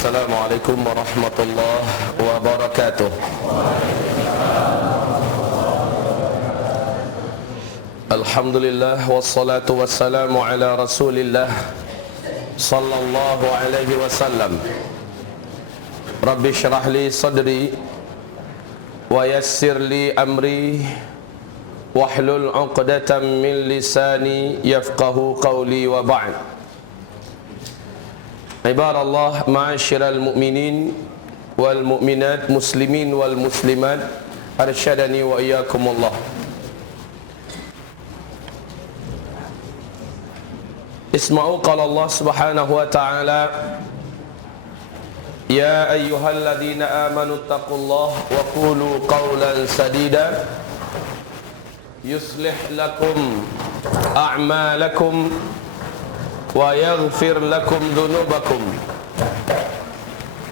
Assalamualaikum warahmatullahi wabarakatuh. Alhamdulillah wassalatu wassalamu ala Rasulillah sallallahu alaihi wasallam. Rabbi shrah li sadri wa yassir li amri wahlul 'uqdatam min lisani yafqahu qawli wa ba'd. Ibadallah, ma'asyiral mu'minin wal mu'minat, muslimin wal muslimat, arsyadani wa iyyakumullah. Isma'u qala Allah subhanahu wa ta'ala, ya ayyuhalladzina amanu taqullaha wa qulu qawlan sadida yuslih lakum a'malakum wa yaghfir lakum dhunubakum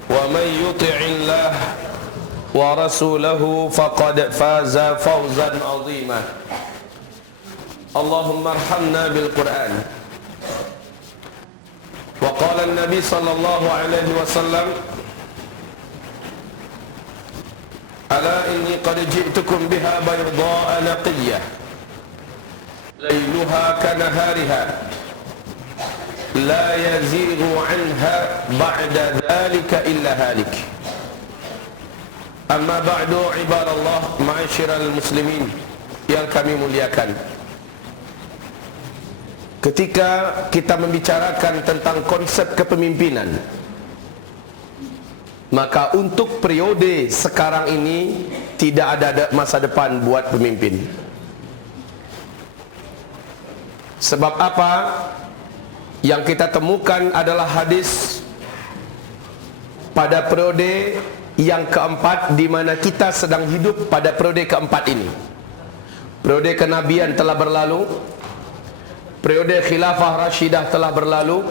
wa man yuti'illah wa rasulahu faqad faza fawzan 'azima. Allahumma arhamna bil Qur'an. Wa qala an-nabi sallallahu alaihi wasallam, ala inni qad ji'tukum biha bayda'a naqiyyah layluha kanahariha la yazighu anha ba'da dhalika illa halik. Amma ba'du, ibadallah, ma'asyiral muslimin yang kami muliakan. Ketika kita membicarakan tentang konsep kepemimpinan, maka untuk periode sekarang ini tidak ada masa depan buat pemimpin. Sebab apa? Yang kita temukan adalah hadis pada periode yang keempat, di mana kita sedang hidup pada periode keempat ini. Periode kenabian telah berlalu, periode khilafah rasyidah telah berlalu,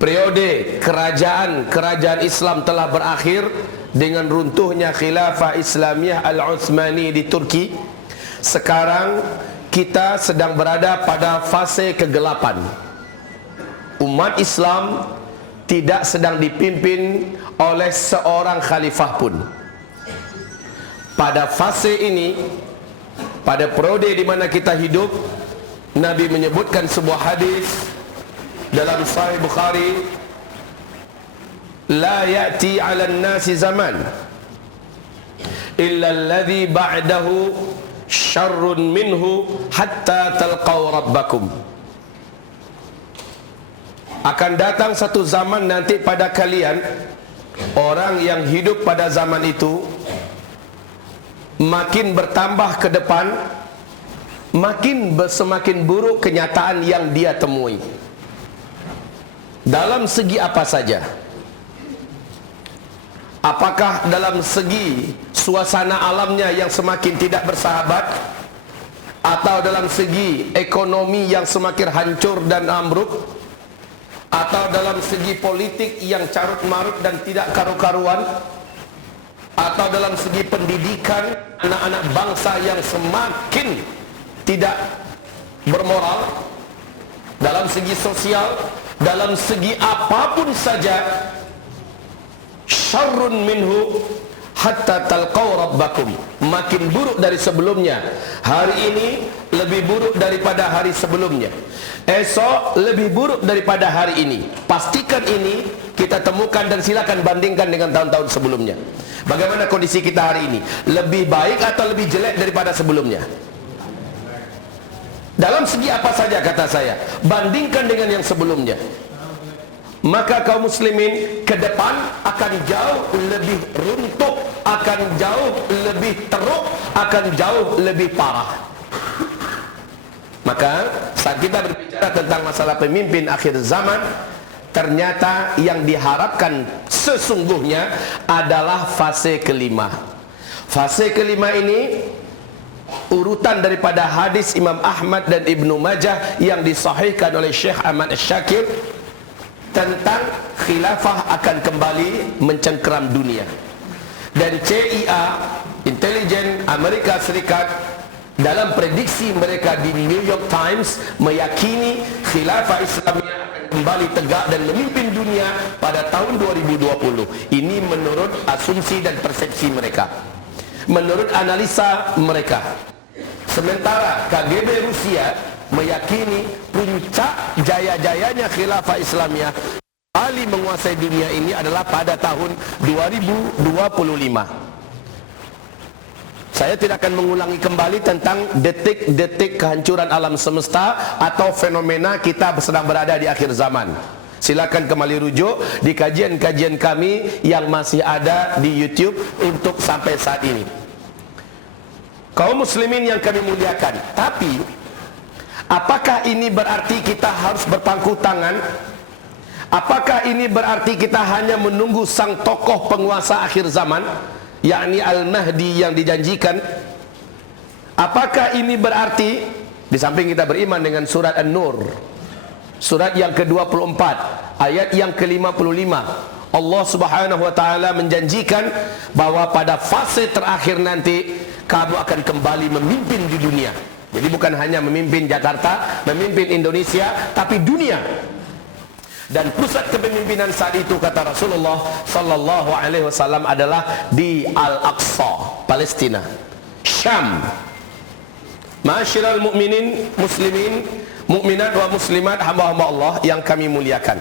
periode kerajaan Islam telah berakhir dengan runtuhnya khilafah Islamiyah Al-Utsmani di Turki. Sekarang kita sedang berada pada fase kegelapan. Umat Islam tidak sedang dipimpin oleh seorang khalifah pun. Pada fase ini, pada periode di mana kita hidup, Nabi menyebutkan sebuah hadis dalam Sahih Bukhari, la ya'ti 'alan nasi zaman illa alladhi ba'dahu syarrun minhu hatta talqaw rabbakum. Akan datang satu zaman nanti pada kalian, orang yang hidup pada zaman itu makin bertambah ke depan, semakin buruk kenyataan yang dia temui. Dalam segi apa saja? Apakah dalam segi suasana alamnya yang semakin tidak bersahabat, atau dalam segi ekonomi yang semakin hancur dan ambruk, atau dalam segi politik yang carut marut dan tidak karu-karuan, atau dalam segi pendidikan anak-anak bangsa yang semakin tidak bermoral, dalam segi sosial, dalam segi apapun saja, syarrun minhu hatta talqaw rabbakum, makin buruk dari sebelumnya. Hari ini lebih buruk daripada hari sebelumnya, esok lebih buruk daripada hari ini. Pastikan ini kita temukan dan silakan bandingkan dengan tahun-tahun sebelumnya. Bagaimana kondisi kita hari ini? Lebih baik atau lebih jelek daripada sebelumnya? Dalam segi apa saja, kata saya, bandingkan dengan yang sebelumnya. Maka kaum muslimin ke depan akan jauh lebih runtuh, akan jauh lebih teruk, akan jauh lebih parah. Maka saat kita berbicara tentang masalah pemimpin akhir zaman, ternyata yang diharapkan sesungguhnya adalah fase kelima. Fase kelima ini urutan daripada hadis Imam Ahmad dan Ibnu Majah yang disahihkan oleh Syekh Ahmad Syakir tentang khilafah akan kembali mencengkeram dunia. Dan CIA, intelijen Amerika Serikat, dalam prediksi mereka di New York Times meyakini khilafah Islamiyah akan kembali tegak dan memimpin dunia pada tahun 2020. Ini menurut asumsi dan persepsi mereka, menurut analisa mereka. Sementara KGB Rusia meyakini puncak jaya-jayanya khilafah Islamiyah kembali menguasai dunia ini adalah pada tahun 2025. Saya tidak akan mengulangi kembali tentang detik-detik kehancuran alam semesta atau fenomena kita sedang berada di akhir zaman. Silakan kembali rujuk di kajian-kajian kami yang masih ada di YouTube untuk sampai saat ini. Kaum muslimin yang kami muliakan, tapi apakah ini berarti kita harus berpangku tangan? Apakah ini berarti kita hanya menunggu sang tokoh penguasa akhir zaman, yakni Al-Mahdi yang dijanjikan? Apakah ini berarti, di samping kita beriman dengan surat An-Nur, surat yang ke-24, ayat yang ke-55, Allah Subhanahu wa taala menjanjikan bahwa pada fase terakhir nanti kamu akan kembali memimpin di dunia. Jadi bukan hanya memimpin Jakarta, memimpin Indonesia, tapi dunia. Dan pusat kepemimpinan saat itu, kata Rasulullah sallallahu alaihi wasallam, adalah di Al-Aqsa, Palestina, Syam. Ma'asyiral mukminin, muslimin, mukminat wa muslimat, hamba-hamba Allah yang kami muliakan.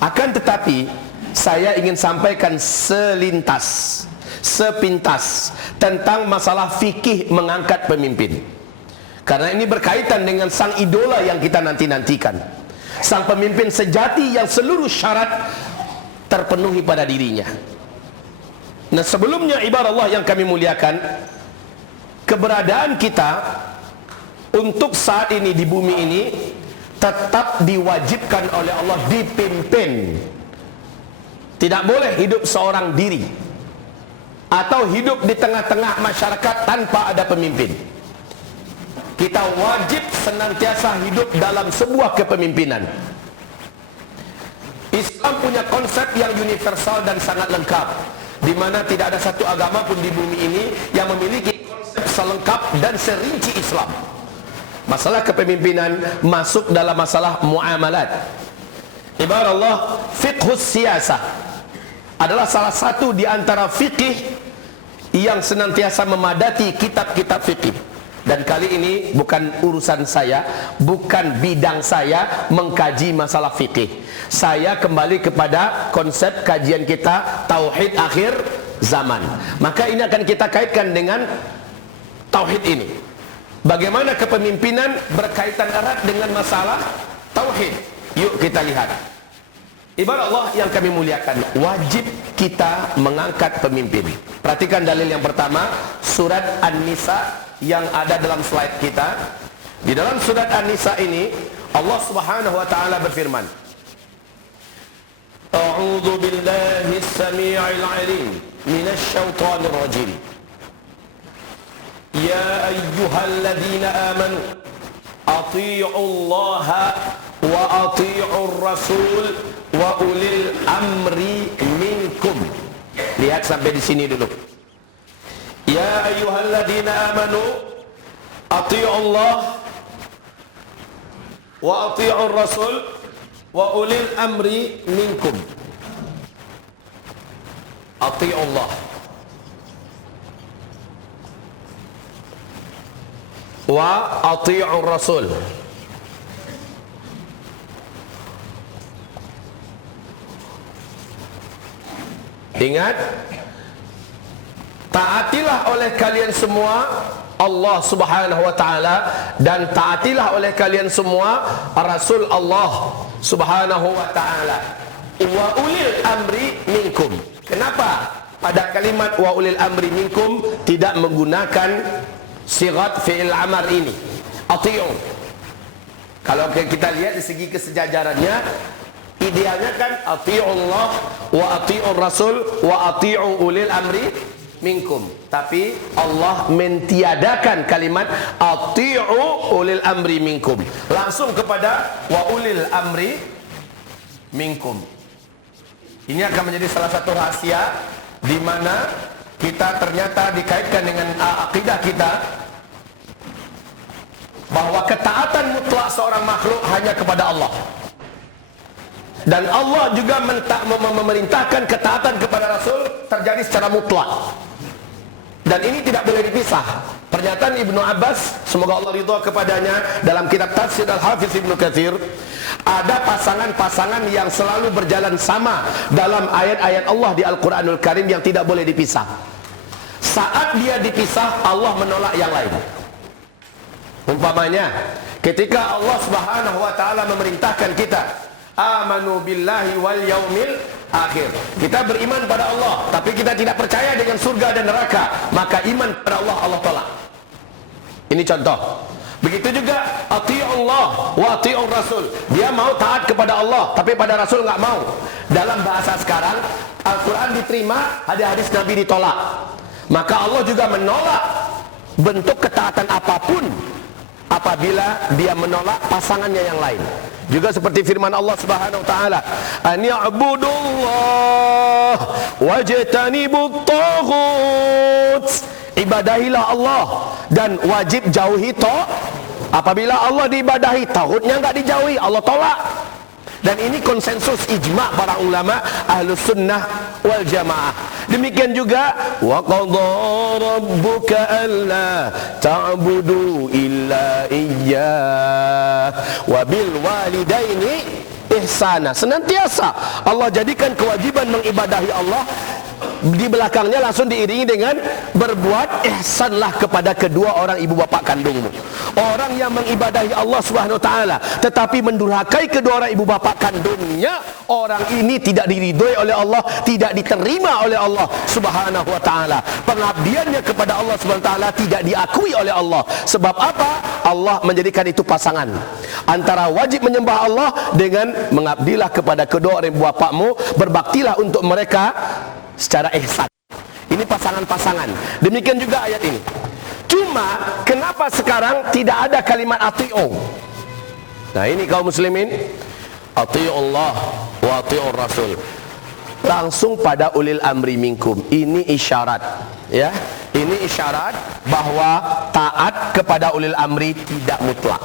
Akan tetapi saya ingin sampaikan selintas, sepintas tentang masalah fikih mengangkat pemimpin. Karena ini berkaitan dengan sang idola yang kita nanti-nantikan, sang pemimpin sejati yang seluruh syarat terpenuhi pada dirinya. Nah, sebelumnya ibarat Allah yang kami muliakan, keberadaan kita untuk saat ini di bumi ini tetap diwajibkan oleh Allah dipimpin. Tidak boleh hidup seorang diri atau hidup di tengah-tengah masyarakat tanpa ada pemimpin. Kita wajib senantiasa hidup dalam sebuah kepemimpinan. Islam punya konsep yang universal dan sangat lengkap, di mana tidak ada satu agama pun di bumi ini yang memiliki konsep selengkap dan serinci Islam. Masalah kepemimpinan masuk dalam masalah muamalat. Ibarat Allah, fiqhus siyasah adalah salah satu di antara fikih yang senantiasa memadati kitab-kitab fikih. Dan kali ini bukan urusan saya, bukan bidang saya mengkaji masalah fikih. Saya kembali kepada konsep kajian kita tauhid akhir zaman. Maka ini akan kita kaitkan dengan tauhid ini. Bagaimana kepemimpinan berkaitan erat dengan masalah tauhid. Yuk kita lihat. Ibarat Allah yang kami muliakan, wajib kita mengangkat pemimpin. Perhatikan dalil yang pertama, surat An-Nisa yang ada dalam slide kita. Di dalam surat An-Nisa ini Allah Subhanahu wa taala berfirman, A'udzu billahi as-sami'il 'alim minasy syaithanir rajim. Ya ayyuhalladzina amanu athi'ullaha wa athi'ur rasul wa ulil amri minkum. Lihat sampai di sini dulu. Ya ayyuhalladzina amanu athi'ullah wa athi'ur rasul wa ulil amri minkum. Athi'ullah wa athi'ur rasul. Ingat, taatilah oleh kalian semua Allah Subhanahu wa taala, dan taatilah oleh kalian semua Rasul Allah Subhanahu wa taala. Wa ulil amri minkum. Kenapa pada kalimat wa ulil amri minkum tidak menggunakan sigat fi'il amar ini? Ati'u. Kalau kita lihat di segi kesejajarannya, idealnya kan ati'ullah wa ati'ur rasul wa ati'u ulil amri minkum. Tapi Allah mentiadakan kalimat ati'u ulil amri minkum, langsung kepada wa ulil amri minkum. Ini akan menjadi salah satu rahasia di mana kita ternyata dikaitkan dengan akidah kita, bahwa ketaatan mutlak seorang makhluk hanya kepada Allah. Dan Allah juga memerintahkan ketaatan kepada Rasul terjadi secara mutlak. Dan ini tidak boleh dipisah. Pernyataan Ibnu Abbas, semoga Allah ridha kepadanya, dalam kitab Tafsir Al-Hafiz Ibnu Katsir, ada pasangan-pasangan yang selalu berjalan sama dalam ayat-ayat Allah di Al-Quranul Karim yang tidak boleh dipisah. Saat dia dipisah, Allah menolak yang lain. Umpamanya, ketika Allah Subhanahu wa taala memerintahkan kita amanu billahi wal yaumil akhir, kita beriman pada Allah tapi kita tidak percaya dengan surga dan neraka, maka iman pada Allah Allah tolak. Ini contoh. Begitu juga ati'ullah wa ati'ur rasul, dia mau taat kepada Allah tapi pada Rasul nggak mau. Dalam bahasa sekarang, Al-Quran diterima, hadis-hadis Nabi ditolak. Maka Allah juga menolak bentuk ketaatan apapun apabila dia menolak pasangannya yang lain. Juga seperti firman Allah Subhanahu wa taala, "An ya'budullah wajtanibut taghut." Ibadahilah Allah dan wajib jauhi apabila Allah diibadahi, taghutnya enggak dijauhi, Allah tolak. Dan ini konsensus ijma' para ulama ahlus sunnah wal jamaah. Demikian juga wa qadha rabbuka alla ta'budu illa iyyah wa bil walidaini ihsana. Senantiasa Allah jadikan kewajiban mengibadahi Allah, di belakangnya langsung diiringi dengan berbuat ihsanlah kepada kedua orang ibu bapak kandungmu. Orang yang mengibadahi Allah Subhanahu wa taala tetapi mendurhakai kedua orang ibu bapak kandungnya, orang ini tidak diridhoi oleh Allah, tidak diterima oleh Allah Subhanahu wa taala. Pengabdiannya kepada Allah Subhanahu wa taala tidak diakui oleh Allah. Sebab apa? Allah menjadikan itu pasangan antara wajib menyembah Allah dengan mengabdilah kepada kedua orang ibu bapakmu, berbaktilah untuk mereka secara ihsan. Ini pasangan-pasangan. Demikian juga ayat ini. Cuma kenapa sekarang tidak ada kalimat ati'u? Nah ini kaum muslimin, ati'ullah wa ati'ur rasul, langsung pada ulil amri minkum. Ini isyarat, ya. Ini isyarat bahwa taat kepada ulil amri tidak mutlak.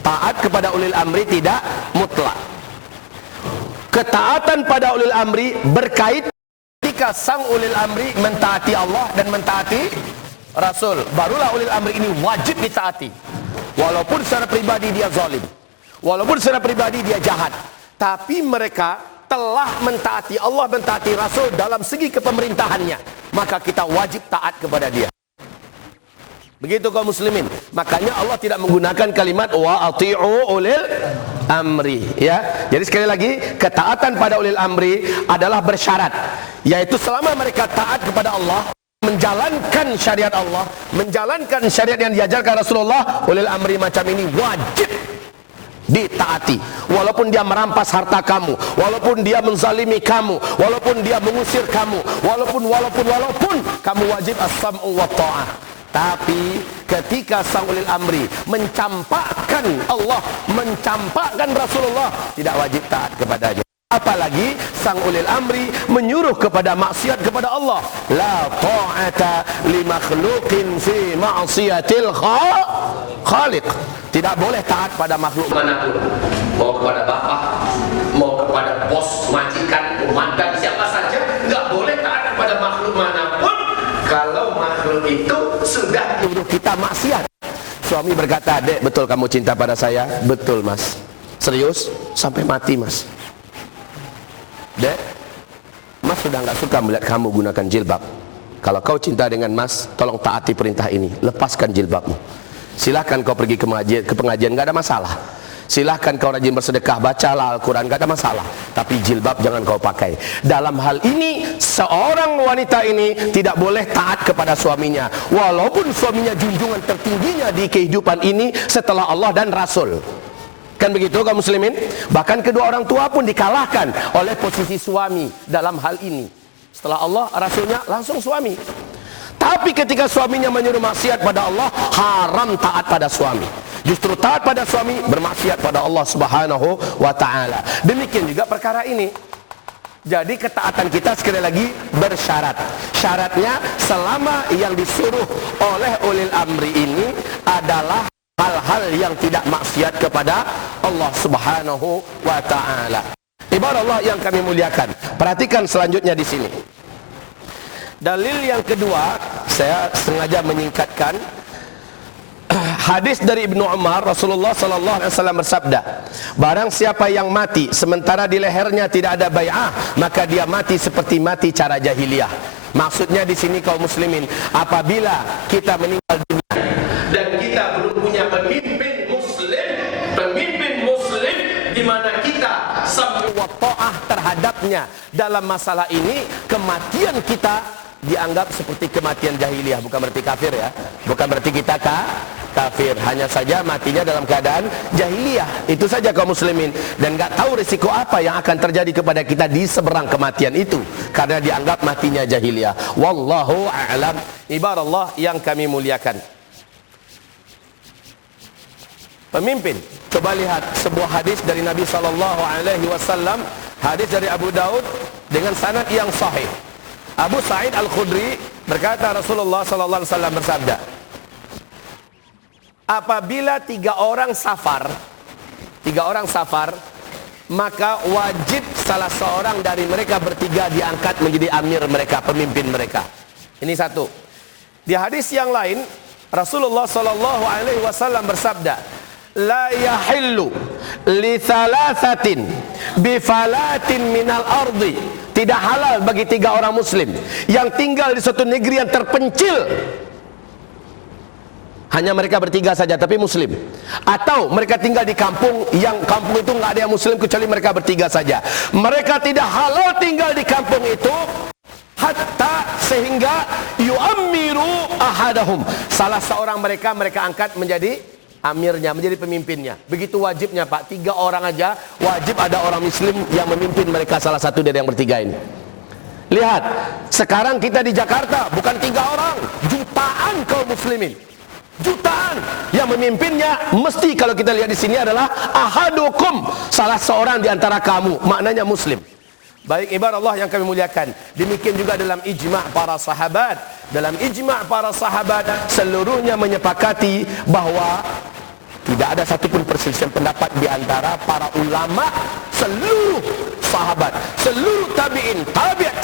Taat kepada ulil amri tidak mutlak. Ketaatan pada ulil amri berkait ketika sang ulil amri mentaati Allah dan mentaati Rasul, barulah ulil amri ini wajib ditaati. Walaupun secara pribadi dia zalim, walaupun secara pribadi dia jahat, tapi mereka telah mentaati Allah, mentaati Rasul dalam segi kepemerintahannya, maka kita wajib taat kepada dia. Begitu kaum muslimin. Makanya Allah tidak menggunakan kalimat wa ati'u ulil amri, ya. Jadi sekali lagi, ketaatan pada ulil amri adalah bersyarat, yaitu selama mereka taat kepada Allah, menjalankan syariat Allah, menjalankan syariat yang diajarkan Rasulullah, ulil amri macam ini wajib ditaati. Walaupun dia merampas harta kamu, walaupun dia menzalimi kamu, walaupun dia mengusir kamu, walaupun kamu wajib as-sam'u wa ta'ah. Tapi ketika sang ulil amri mencampakkan Allah, mencampakkan Rasulullah, tidak wajib taat kepadanya. Apalagi sang ulil amri menyuruh kepada maksiat kepada Allah. La ta'ata li makhluqin fi ma'siyatil khaliq. Tidak boleh taat pada makhluk manapun. Mau kepada bapak, mau kepada bos, majikan, komandan, siapa saja, enggak boleh taat kepada makhluk manapun kalau makhluk itu sudah menyuruh kita maksiat. Suami berkata, "Dek, betul kamu cinta pada saya?" "Betul, Mas." "Serius?" "Sampai mati, Mas." "Dek, Mas sudah nggak suka melihat kamu gunakan jilbab. Kalau kau cinta dengan Mas, tolong taati perintah ini, lepaskan jilbabmu. Silahkan kau pergi ke pengajian, nggak ada masalah. Silahkan kau rajin bersedekah, bacalah Al-Quran, gak ada masalah. Tapi jilbab jangan kau pakai." Dalam hal ini, seorang wanita ini tidak boleh taat kepada suaminya, walaupun suaminya junjungan tertingginya di kehidupan ini setelah Allah dan Rasul. Kan begitu kaum muslimin? Bahkan kedua orang tua pun dikalahkan oleh posisi suami dalam hal ini. Setelah Allah, Rasulnya langsung suami. Tapi ketika suaminya menyuruh maksiat pada Allah, haram taat pada suami. Justru taat pada suami, bermaksiat pada Allah Subhanahu wa ta'ala. Demikian juga perkara ini. Jadi ketaatan kita sekali lagi bersyarat. Syaratnya selama yang disuruh oleh ulil amri ini adalah hal-hal yang tidak maksiat kepada Allah Subhanahu wa taala. Ibarat Allah yang kami muliakan. Perhatikan selanjutnya di sini. Dalil yang kedua, saya sengaja menyingkatkan. Hadis dari Ibnu Umar, Rasulullah sallallahu alaihi wasallam bersabda, barang siapa yang mati sementara di lehernya tidak ada bai'ah, maka dia mati seperti mati cara jahiliyah. Maksudnya di sini kaum muslimin, apabila kita meninggal dunia dan kita belum punya pemimpin muslim di mana kita sampai wa ta'ah terhadapnya dalam masalah ini, kematian kita dianggap seperti kematian jahiliyah. Bukan berarti kafir ya, bukan berarti kita kafir, hanya saja matinya dalam keadaan jahiliyah. Itu saja kaum muslimin. Dan gak tahu risiko apa yang akan terjadi kepada kita di seberang kematian itu, karena dianggap matinya jahiliyah. Wallahu a'lam. Ibarat Allah yang kami muliakan. Pemimpin, coba lihat sebuah hadis dari Nabi SAW, hadis dari Abu Daud dengan sanad yang sahih. Abu Sa'id Al-Khudri berkata, Rasulullah SAW bersabda, apabila tiga orang safar, maka wajib salah seorang dari mereka bertiga diangkat menjadi amir mereka, pemimpin mereka. Ini satu. Di hadis yang lain, Rasulullah SAW bersabda, la yahillu li thalathatin bifalatin minal ardi. Tidak halal bagi tiga orang muslim yang tinggal di suatu negeri yang terpencil, hanya mereka bertiga saja tapi muslim, atau mereka tinggal di kampung yang kampung itu nggak ada yang muslim kecuali mereka bertiga saja. Mereka tidak halal tinggal di kampung itu hatta sehingga yu'ammiru ahadahum, salah seorang mereka angkat menjadi amirnya, menjadi pemimpinnya. Begitu wajibnya Pak, tiga orang aja wajib ada orang muslim yang memimpin mereka, salah satu dari yang bertiga ini. Lihat, sekarang kita di Jakarta bukan tiga orang, jutaan kaum muslimin, jutaan yang memimpinnya. Mesti kalau kita lihat di sini adalah ahadukum, salah seorang di antara kamu, maknanya muslim. Baik ibarat Allah yang kami muliakan. Demikian juga dalam ijma' para sahabat. Dalam ijma' para sahabat seluruhnya menyepakati bahwa tidak ada satupun perselisihan pendapat di antara para ulama, seluruh sahabat, seluruh tabi'in,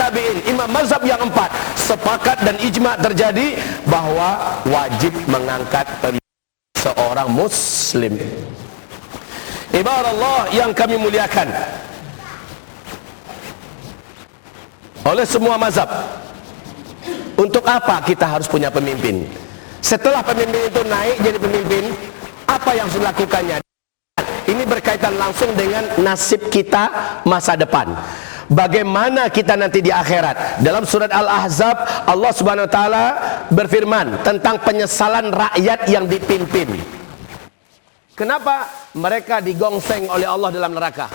tabi'in, imam mazhab yang empat sepakat dan ijma' terjadi bahwa wajib mengangkat seorang muslim. Ibarat Allah yang kami muliakan, oleh semua mazhab, untuk apa kita harus punya pemimpin? Setelah pemimpin itu naik jadi pemimpin, apa yang harus dilakukannya? Ini berkaitan langsung dengan nasib kita masa depan. Bagaimana kita nanti di akhirat? Dalam surat Al-Ahzab, Allah Subhanahu wa taala berfirman tentang penyesalan rakyat yang dipimpin. Kenapa mereka digongseng oleh Allah dalam neraka?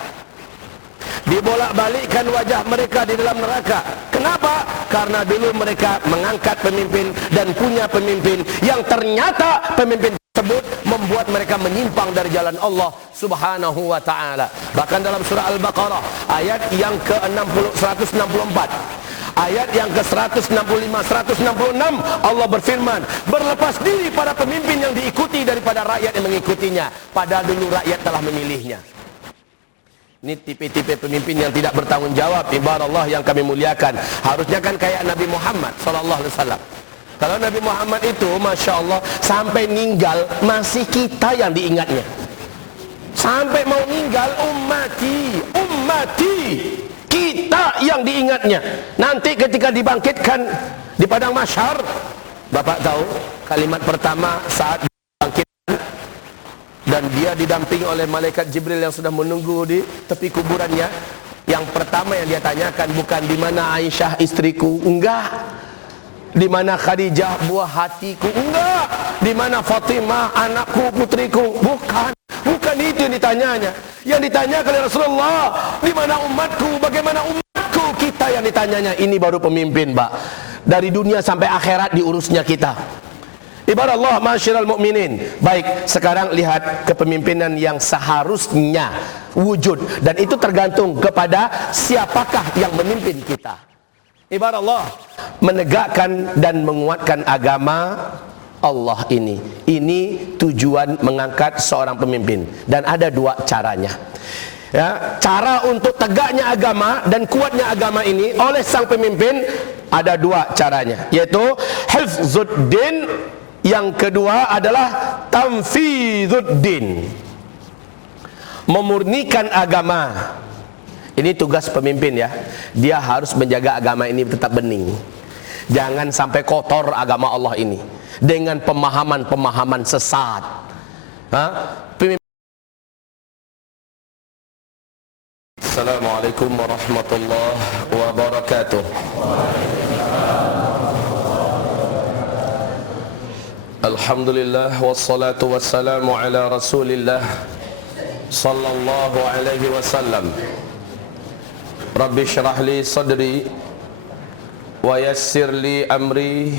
Dibolak-balikkan wajah mereka di dalam neraka. Kenapa? Karena dulu mereka mengangkat pemimpin dan punya pemimpin yang ternyata pemimpin tersebut membuat mereka menyimpang dari jalan Allah Subhanahu wa taala. Bahkan dalam surah Al-Baqarah ayat yang ke-164, ayat yang ke-165, 166, Allah berfirman, berlepas diri para pemimpin yang diikuti daripada rakyat yang mengikutinya, padahal dulu rakyat telah memilihnya. Ini tipe-tipe pemimpin yang tidak bertanggung jawab. Ibarat Allah yang kami muliakan, harusnya kan kayak Nabi Muhammad SAW. Kalau Nabi Muhammad itu Masya Allah sampai meninggal masih kita yang diingatnya. Sampai mau meninggal, ummati, kita yang diingatnya. Nanti ketika dibangkitkan di padang mahsyar, Bapak tahu kalimat pertama saat dibangkitkan dan dia didampingi oleh malaikat Jibril yang sudah menunggu di tepi kuburannya, yang pertama yang dia tanyakan bukan di mana Aisyah istriku, enggak. Di mana Khadijah buah hatiku, enggak. Di mana Fatimah anakku, putriku, bukan. Bukan itu yang ditanyanya. Yang ditanyakan oleh Rasulullah, di mana umatku, bagaimana umatku, kita yang ditanyanya. Ini baru pemimpin, Pak. Dari dunia sampai akhirat diurusnya kita. Ibarat Allah, masyiral mu'minin. Baik, sekarang lihat kepemimpinan yang seharusnya wujud, dan itu tergantung kepada siapakah yang memimpin kita. Ibarat Allah, menegakkan dan menguatkan agama Allah ini. Ini tujuan mengangkat seorang pemimpin, dan ada dua caranya. Ya, cara untuk tegaknya agama dan kuatnya agama ini oleh sang pemimpin ada dua caranya, yaitu hifzuddin, yang kedua adalah tanfidzuddin, memurnikan agama. Ini tugas pemimpin ya. Dia harus menjaga agama ini tetap bening. Jangan sampai kotor agama Allah ini dengan pemahaman-pemahaman sesat. Assalamualaikum warahmatullahi wabarakatuh. Alhamdulillah wassalatu wassalamu ala Rasulillah sallallahu alaihi wasallam. Rabbi syrah li sadri wa yassir li amri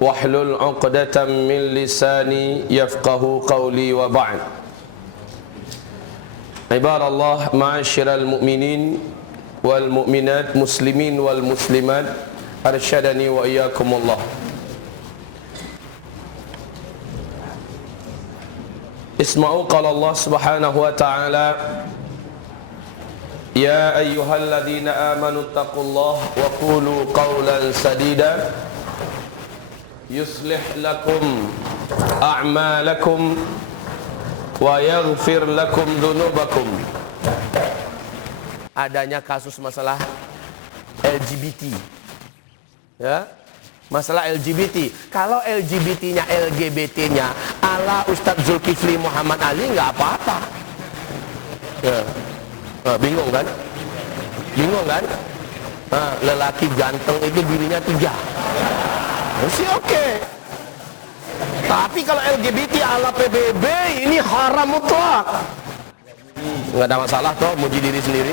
wahlul 'uqdatam min lisani yafqahu qawli wa ba'd. Ibadallah, ma'asyiral mu'minin wal mu'minat, muslimin wal muslimat, arsyadani wa iyyakumullah. Isma'u qala Allah subhanahu wa ta'ala, ya ayyuhalladzina amanu taqullaha wa qulu qawlan sadida yuslih lakum a'malakum wa yaghfir lakum dhunubakum. Adanya kasus masalah LGBT, ya, masalah LGBT. Kalau LGBT-nya, LGBT-nya ala Ustadz Zulkifli Muhammad Ali, nggak apa-apa. Ya. Bingung kan? Bingung kan? Lelaki ganteng itu bininya 3, masih oke. Tapi kalau LGBT ala PBB ini haram mutlak. Nggak ada masalah toh, muji diri sendiri.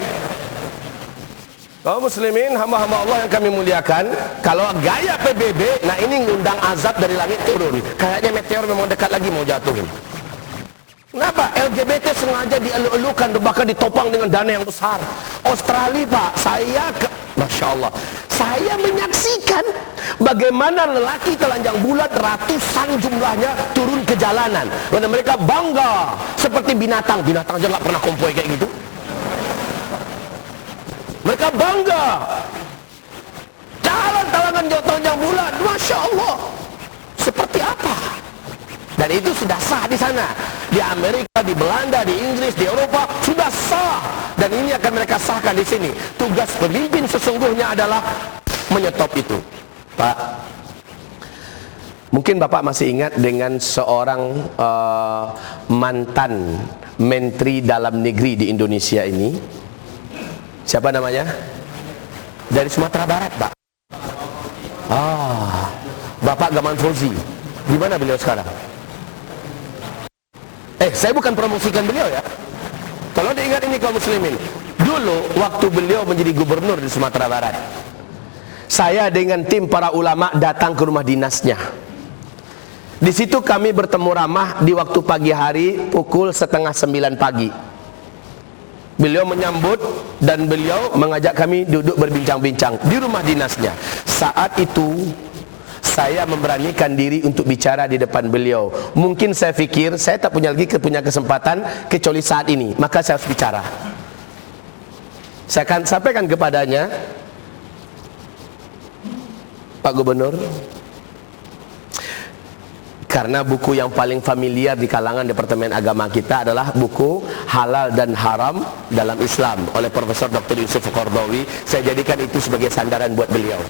Kaum muslimin, hamba-hamba Allah yang kami muliakan, kalau gaya PBB, nah ini ngundang azab dari langit turun. Kayaknya meteor memang dekat lagi mau jatuhin. Kenapa? LGBT sengaja dielu-elukan, bahkan ditopang dengan dana yang besar. Australia Pak, Masya Allah, saya menyaksikan bagaimana lelaki telanjang bulat ratusan jumlahnya turun ke jalanan, dan mereka bangga seperti binatang. Binatang aja nggak pernah kompoi kayak gitu. Mereka bangga jalan talangan telanjang bulat, Masya Allah. Seperti apa? Dan itu sudah sah di sana, di Amerika, di Belanda, di Inggris, di Eropa sudah sah. Dan ini akan mereka sahkan di sini. Tugas pemimpin sesungguhnya adalah menyetop itu. Pak, mungkin Bapak masih ingat dengan seorang mantan Menteri Dalam Negeri di Indonesia ini. Siapa namanya? Dari Sumatera Barat, Pak. Bapak Gaman Fauzi. Di mana beliau sekarang? Saya bukan promosikan beliau ya. Kalau diingat ini kaum muslimin, dulu waktu beliau menjadi gubernur di Sumatera Barat, saya dengan tim para ulama datang ke rumah dinasnya. Di situ kami bertemu ramah di waktu pagi hari pukul 8:30 pagi. Beliau menyambut dan beliau mengajak kami duduk berbincang-bincang di rumah dinasnya. Saat itu saya memberanikan diri untuk bicara di depan beliau. Mungkin saya pikir saya tak punya kesempatan kecuali saat ini, maka saya harus bicara. Saya akan sampaikan kepadanya, Pak Gubernur, karena buku yang paling familiar di kalangan Departemen Agama kita adalah buku Halal dan Haram dalam Islam oleh Profesor Dr. Yusuf Qaradawi. Saya jadikan itu sebagai sandaran buat beliau.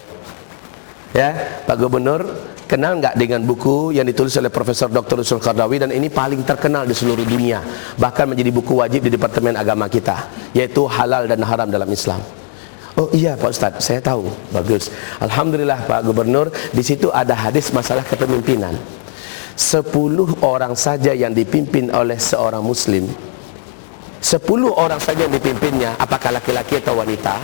Ya, Pak Gubernur, kenal nggak dengan buku yang ditulis oleh Profesor Dr. Yusuf Qaradawi, dan ini paling terkenal di seluruh dunia, bahkan menjadi buku wajib di Departemen Agama kita, yaitu Halal dan Haram dalam Islam. Oh iya Pak Ustadz, saya tahu. Bagus. Alhamdulillah Pak Gubernur, di situ ada hadis masalah kepemimpinan. 10 orang saja yang dipimpin oleh seorang muslim, 10 orang saja yang dipimpinnya, apakah laki-laki atau wanita,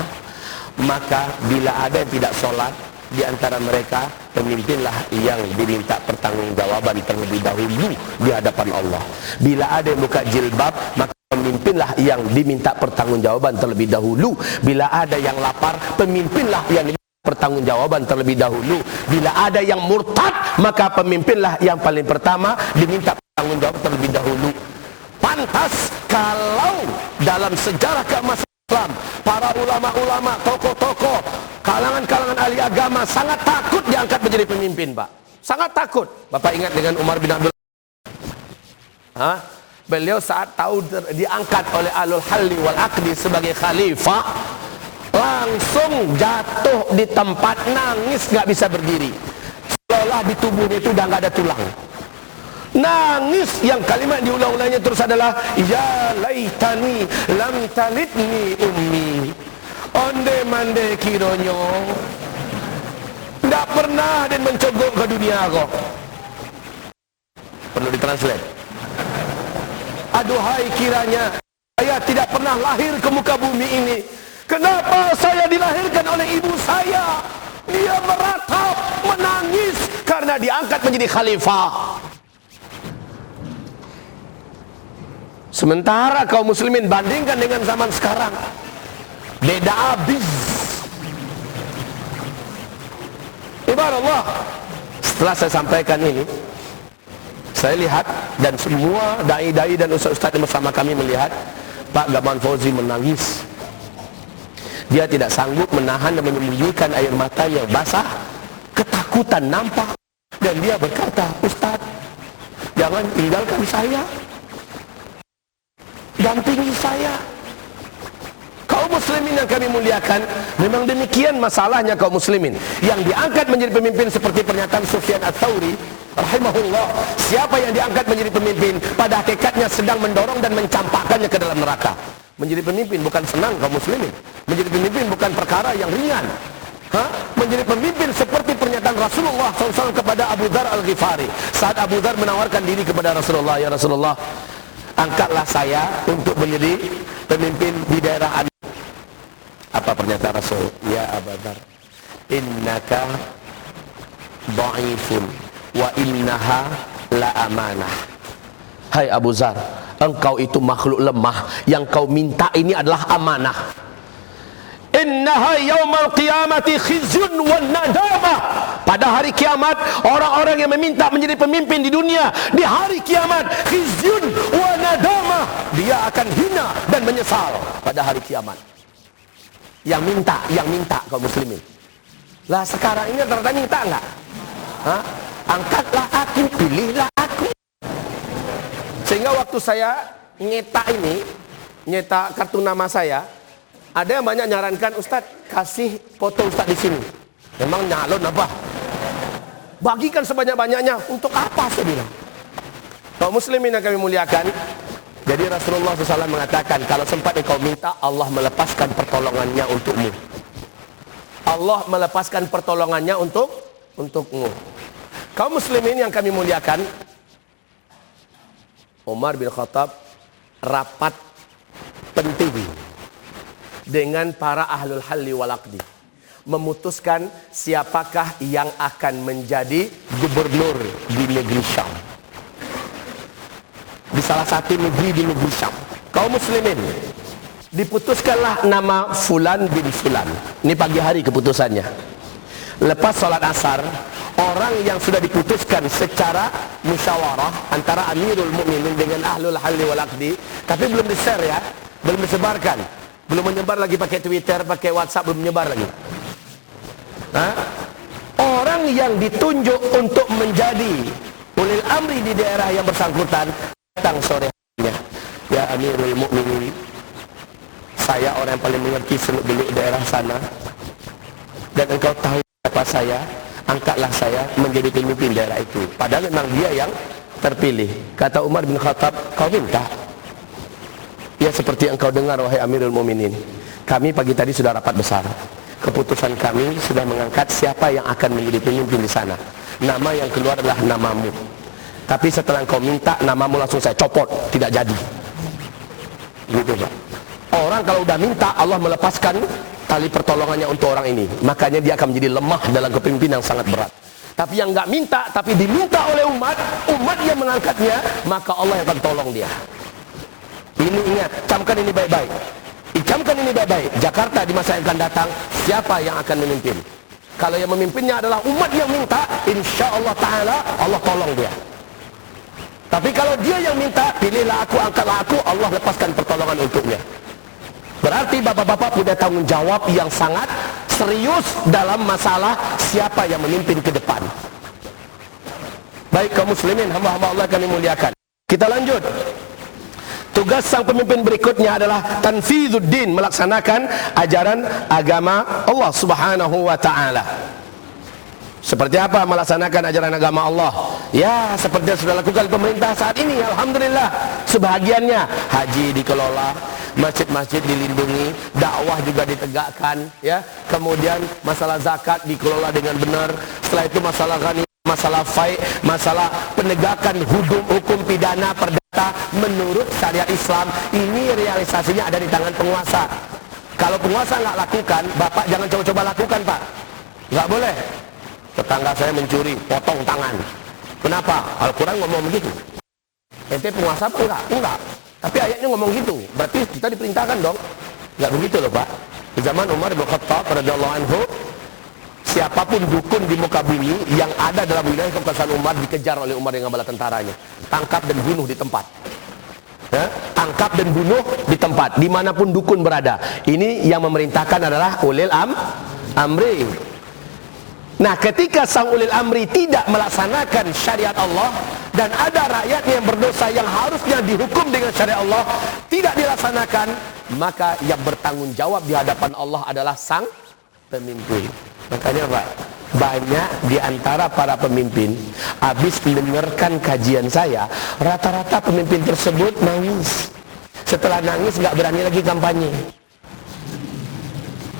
maka bila ada yang tidak sholat di antara mereka, pemimpinlah yang diminta pertanggungjawaban terlebih dahulu di hadapan Allah. Bila ada yang buka jilbab, maka pemimpinlah yang diminta pertanggungjawaban terlebih dahulu. Bila ada yang lapar, pemimpinlah yang pertanggungjawaban terlebih dahulu. Bila ada yang murtad, maka pemimpinlah yang paling pertama diminta pertanggungjawab terlebih dahulu. Pantas kalau dalam sejarah keemasan Islam, para ulama-ulama, tokoh-tokoh, kalangan-kalangan ahli agama sangat takut diangkat menjadi pemimpin, Pak. Sangat takut. Bapak ingat dengan Umar bin Abdul Beliau saat tahu diangkat oleh Ahlul Halli wal Aqdi sebagai khalifah, langsung jatuh di tempat, nangis, gak bisa berdiri. Seolah di tubuhnya itu udah gak ada tulang. Nangis, yang kalimat diulang-ulangnya terus adalah ya laitani lam talidni ummi, onde mande kironyo ndak pernah dan mencogok ke dunia kok. Perlu ditranslate. Aduhai kiranya saya tidak pernah lahir ke muka bumi ini. Kenapa saya dilahirkan oleh ibu saya? Dia meratap, menangis karena diangkat menjadi khalifah. Sementara kaum muslimin bandingkan dengan zaman sekarang, beda habis. Ibarat Allah. Setelah saya sampaikan ini, saya lihat dan semua dai-dai dan ustaz-ustaz yang bersama kami melihat Pak Gamawan Fauzi menangis. Dia tidak sanggup menahan dan menyembunyikan air mata yang basah. Ketakutan nampak. Dan dia berkata, Ustaz, jangan tinggalkan saya, dampingi saya. Kaum muslimin yang kami muliakan, memang demikian masalahnya kaum muslimin. Yang diangkat menjadi pemimpin seperti pernyataan Sufyan Ats-Tsauri rahimahullah, siapa yang diangkat menjadi pemimpin pada hakikatnya sedang mendorong dan mencampakkannya ke dalam neraka. Menjadi pemimpin bukan senang kaum muslimin. Menjadi pemimpin bukan perkara yang ringan. Menjadi pemimpin seperti pernyataan Rasulullah SAW kepada Abu Dzar Al-Ghifari. Saat Abu Dzar menawarkan diri kepada Rasulullah, ya Rasulullah, angkatlah saya untuk menjadi pemimpin di daerah Anda. Apa pernyataan Rasul? Ya Abu Dzar, innaka dha'ifun wa innaha la amanah. Hai Abu Dzar, engkau itu makhluk lemah, yang kau minta ini adalah amanah. Innaha yaumal qiyamati khizyun wan nadamah. Pada hari kiamat, orang-orang yang meminta menjadi pemimpin di dunia, di hari kiamat, khizyun wan nadamah, dia akan hina dan menyesal pada hari kiamat. Yang minta kaum muslimin. Lah sekarang ini rata-rata minta enggak? Angkatlah aku, pilihlah aku. Sehingga waktu saya nyetak kartu nama saya, ada yang banyak nyarankan, Ustaz, kasih foto Ustaz di sini. Memang nyalon apa? Bagikan sebanyak-banyaknya. Untuk apa saya bilang? Kaum muslimin yang kami muliakan, jadi Rasulullah SAW mengatakan, kalau sempat engkau minta, Allah melepaskan pertolongannya untukmu. Allah melepaskan pertolongannya untukmu. Kaum muslimin yang kami muliakan, Umar bin Khattab rapat penting dengan para ahlul halli wal aqdi, memutuskan siapakah yang akan menjadi gubernur di negeri Syam, di salah satu negeri di negeri Syam. Kaum muslimin, diputuskanlah nama Fulan bin Fulan. Ini pagi hari keputusannya. Lepas sholat asar, orang yang sudah diputuskan secara musyawarah antara Amirul Mukminin dengan ahlul halli wal aqdi, tapi belum di-share ya, belum disebarkan, belum menyebar lagi pakai Twitter, pakai WhatsApp, belum menyebar lagi. Orang yang ditunjuk untuk menjadi ulil amri di daerah yang bersangkutan datang sore harinya. Ya Amirul Mukminin, saya orang yang paling mengerti seluk-beluk daerah sana, dan engkau tahu siapa saya, angkatlah saya menjadi pemimpin daerah itu. Padahal memang dia yang terpilih. Kata Umar bin Khattab, kau minta? Ya seperti yang kau dengar wahai Amirul Mukminin, kami pagi tadi sudah rapat besar. Keputusan kami sudah mengangkat siapa yang akan menjadi pemimpin di sana. Nama yang keluar adalah namamu. Tapi setelah kau minta, namamu langsung saya copot, tidak jadi. Gitu Pak. Orang kalau udah minta, Allah melepaskan tali pertolongannya untuk orang ini. Makanya dia akan menjadi lemah dalam kepemimpinan yang sangat berat. Tapi yang nggak minta, tapi diminta oleh umat yang mengangkatnya, maka Allah yang akan tolong dia. Ini ingat, camkan ini baik-baik. Camkan ini baik-baik. Jakarta di masa yang akan datang, siapa yang akan memimpin? Kalau yang memimpinnya adalah umat yang minta, insya Allah Ta'ala Allah tolong dia. Tapi kalau dia yang minta, pilihlah aku, angkatlah aku, Allah lepaskan pertolongan untuknya. Berarti bapak-bapak punya tanggung jawab yang sangat serius dalam masalah siapa yang memimpin ke depan. Baik kaum muslimin, hamba-hamba Allah kami muliakan. Kita lanjut. Tugas sang pemimpin berikutnya adalah tanfizuddin, melaksanakan ajaran agama Allah Subhanahu wa taala. Seperti apa melaksanakan ajaran agama Allah? Ya, seperti yang sudah lakukan pemerintah saat ini, alhamdulillah. Sebahagiannya haji dikelola, masjid-masjid dilindungi, dakwah juga ditegakkan, ya. Kemudian masalah zakat dikelola dengan benar. Setelah itu masalah ghani, masalah fai, masalah penegakan hukum pidana perdata menurut syariat Islam, ini realisasinya ada di tangan penguasa. Kalau penguasa nggak lakukan, bapak jangan coba-coba lakukan, Pak. Nggak boleh. Tetangga saya mencuri, potong tangan. Kenapa? Al-Quran ngomong begitu. Ente penguasa apa enggak? Enggak. Tapi ayatnya ngomong gitu. Berarti kita diperintahkan dong. Enggak begitu loh, Pak. Di zaman Umar bin Khattab radhiyallahu anhu, siapapun dukun di muka bumi yang ada dalam wilayah kekuasaan Umar dikejar oleh Umar dengan bala tentaranya. Tangkap dan bunuh di tempat. Ya? Tangkap dan bunuh di tempat. Dimanapun dukun berada. Ini yang memerintahkan adalah ulil amri. Nah, ketika sang ulil amri tidak melaksanakan syariat Allah dan ada rakyat yang berdosa yang harusnya dihukum dengan syariat Allah tidak dilaksanakan, maka yang bertanggung jawab di hadapan Allah adalah sang pemimpin. Makanya Pak, banyak di antara para pemimpin habis mendengarkan kajian saya, rata-rata pemimpin tersebut nangis. Setelah nangis nggak berani lagi kampanye.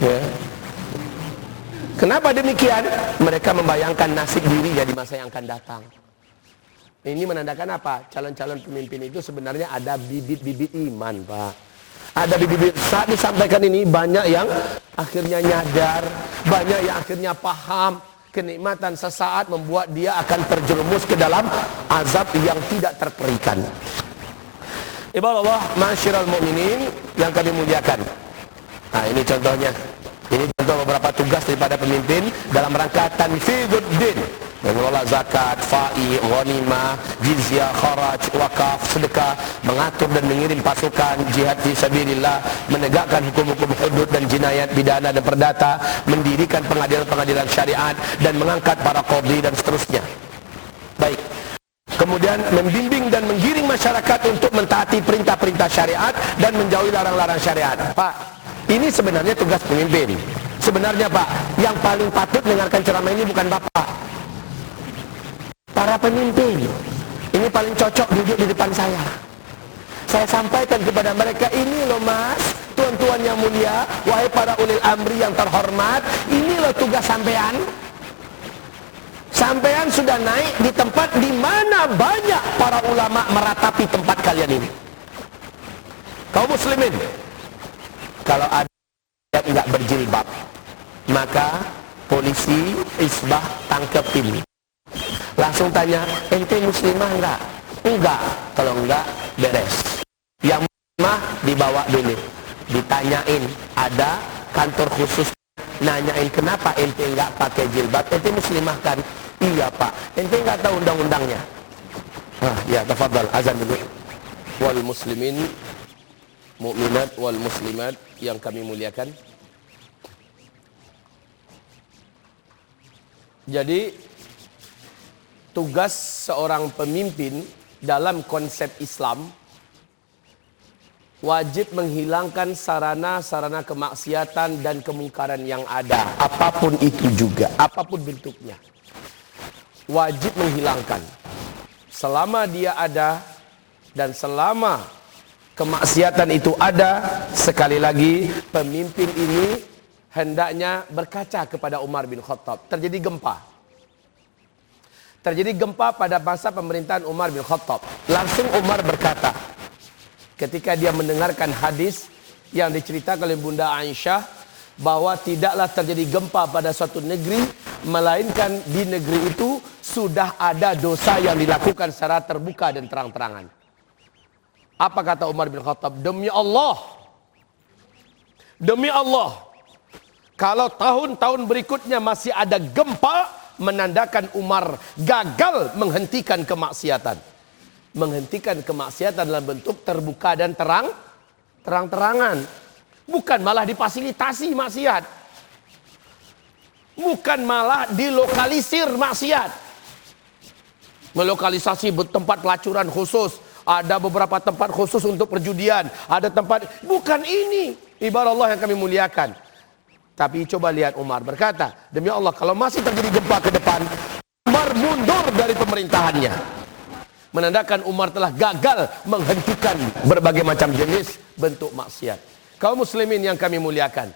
Ya. Kenapa demikian? Mereka membayangkan nasib dirinya di masa yang akan datang. Ini menandakan apa? Calon-calon pemimpin itu sebenarnya ada bibit-bibit iman, Pak. Ada bibit-bibit. Saat disampaikan ini banyak yang akhirnya nyadar, banyak yang akhirnya paham. Kenikmatan sesaat membuat dia akan terjerumus ke dalam azab yang tidak terperikan. Ibadallah, ma'asyiral mu'minin yang kami muliakan. Nah, ini contohnya. Ini contoh beberapa tugas daripada pemimpin dalam rangka tanfizuddin, mengelola zakat, fa'i, ghanimah, jizyah, kharaj, wakaf, sedekah, mengatur dan mengirim pasukan, jihad fi sabilillah, menegakkan hukum-hukum hudud dan jinayat pidana dan perdata, mendirikan pengadilan-pengadilan syariat dan mengangkat para qadhi dan seterusnya. Baik. Kemudian membimbing dan menggiring masyarakat untuk mentaati perintah-perintah syariat dan menjauhi larang-larang syariat. Pak, ini sebenarnya tugas pemimpin. Sebenarnya Pak, yang paling patut mendengarkan ceramah ini bukan Bapak, para pemimpin. Ini paling cocok duduk di depan saya. Saya sampaikan kepada mereka, ini loh Mas, tuan-tuan yang mulia, wahai para ulil amri yang terhormat, ini loh tugas sampean. Sampean sudah naik di tempat di mana banyak para ulama meratapi tempat kalian ini. Kaum muslimin, kalau ada yang enggak berjilbab, maka polisi isbah tangkepin. Langsung tanya, ente muslimah enggak? Enggak. Kalau enggak, beres. Yang muslimah dibawa dulu, ditanyain, ada kantor khusus nanyain kenapa ente enggak pakai jilbab. Ente muslimah kan? Iya Pak. Ente enggak tahu undang-undangnya? Ya, tafadhal, azan dulu. Wal muslimin mukminat wal muslimat yang kami muliakan. Jadi tugas seorang pemimpin dalam konsep Islam wajib menghilangkan sarana-sarana kemaksiatan dan kemungkaran yang ada, apapun itu juga, apapun bentuknya. Wajib menghilangkan. Selama dia ada dan selama kemaksiatan itu ada, sekali lagi pemimpin ini hendaknya berkaca kepada Umar bin Khattab. Terjadi gempa. Terjadi gempa pada masa pemerintahan Umar bin Khattab. Langsung Umar berkata, ketika dia mendengarkan hadis yang diceritakan oleh Bunda Aisyah, bahwa tidaklah terjadi gempa pada suatu negeri, melainkan di negeri itu sudah ada dosa yang dilakukan secara terbuka dan terang-terangan. Apa kata Umar bin Khattab? Demi Allah, Kalau tahun-tahun berikutnya masih ada gempa, menandakan Umar gagal menghentikan kemaksiatan. Menghentikan kemaksiatan dalam bentuk terbuka dan terang-terangan. Bukan malah difasilitasi maksiat. Bukan malah dilokalisir maksiat. Melokalisasi tempat pelacuran khusus. Ada beberapa tempat khusus untuk perjudian. Ada tempat, bukan ini. Ibarat Allah yang kami muliakan. Tapi coba lihat Umar berkata, demi Allah kalau masih terjadi gempa ke depan, Umar mundur dari pemerintahannya. Menandakan Umar telah gagal menghentikan berbagai macam jenis bentuk maksiat. Kaum muslimin yang kami muliakan.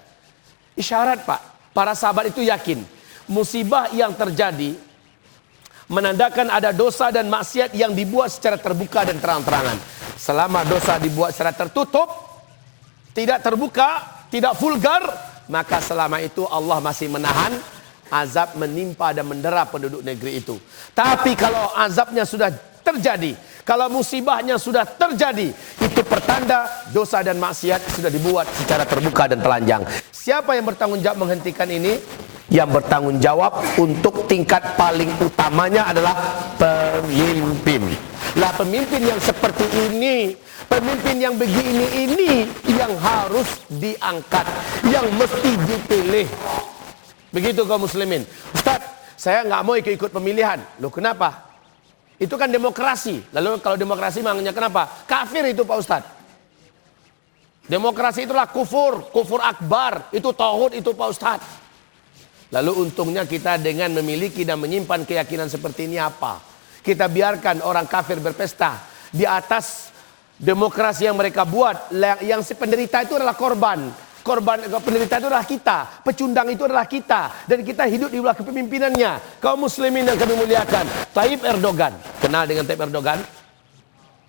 Isyarat Pak, para sahabat itu yakin. Musibah yang terjadi menandakan ada dosa dan maksiat yang dibuat secara terbuka dan terang-terangan. Selama dosa dibuat secara tertutup, tidak terbuka, tidak vulgar, maka selama itu Allah masih menahan azab menimpa dan mendera penduduk negeri itu. Tapi kalau azabnya sudah terjadi, kalau musibahnya sudah terjadi, itu pertanda dosa dan maksiat sudah dibuat secara terbuka dan telanjang. Siapa yang bertanggung jawab menghentikan ini? Yang bertanggung jawab untuk tingkat paling utamanya adalah pemimpin. Lah pemimpin yang seperti ini, pemimpin yang begini ini yang harus diangkat, yang mesti dipilih. Begitu kaum muslimin. Ustaz, saya nggak mau ikut pemilihan. Loh kenapa? Itu kan demokrasi. Lalu kalau demokrasi maknanya kenapa? Kafir itu Pak Ustaz. Demokrasi itulah kufur, kufur akbar. Itu tauhid itu Pak Ustaz. Lalu untungnya kita dengan memiliki dan menyimpan keyakinan seperti ini apa? Kita biarkan orang kafir berpesta di atas demokrasi yang mereka buat. Yang si penderita itu adalah korban. Penderita itu adalah kita. Pecundang itu adalah kita. Dan kita hidup di bawah kepemimpinannya. Kaum muslimin yang kami muliakan. Tayyip Erdogan. Kenal dengan Tayyip Erdogan?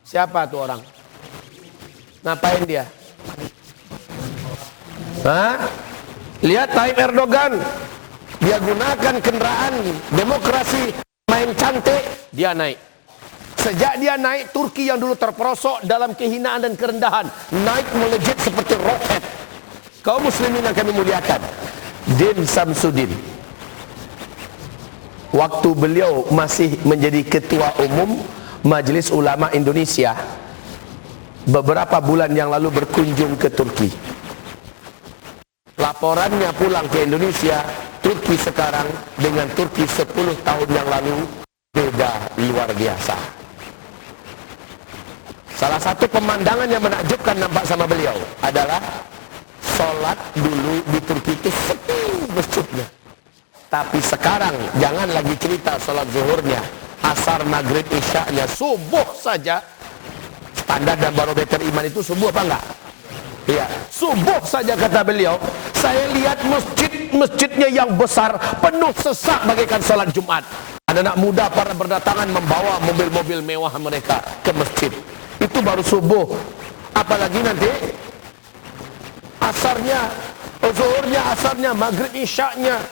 Siapa tuh orang? Ngapain dia? Hah? Lihat Tayyip Erdogan. Dia gunakan kendaraan demokrasi main cantik, dia naik. Sejak dia naik, Turki yang dulu terperosok dalam kehinaan dan kerendahan, naik melejit seperti roket. Kaum muslimin yang kami muliakan, Din Samsudin, waktu beliau masih menjadi ketua umum Majelis Ulama Indonesia, beberapa bulan yang lalu berkunjung ke Turki. Laporannya pulang ke Indonesia, Turki sekarang dengan Turki 10 tahun yang lalu beda luar biasa. Salah satu pemandangan yang menakjubkan nampak sama beliau adalah sholat dulu di Turki itu sepi masjidnya. Tapi sekarang jangan lagi cerita sholat zuhurnya, asar, maghrib, isya'nya, subuh saja. Standar dan barometer iman itu subuh apa enggak? Ya, subuh saja kata beliau, saya lihat masjidnya yang besar penuh sesak bagaikan salat Jumat. Anak-anak muda para berdatangan membawa mobil-mobil mewah mereka ke masjid. Itu baru subuh. Apalagi nanti asarnya, zuhurnya, asarnya, maghrib, isyaknya.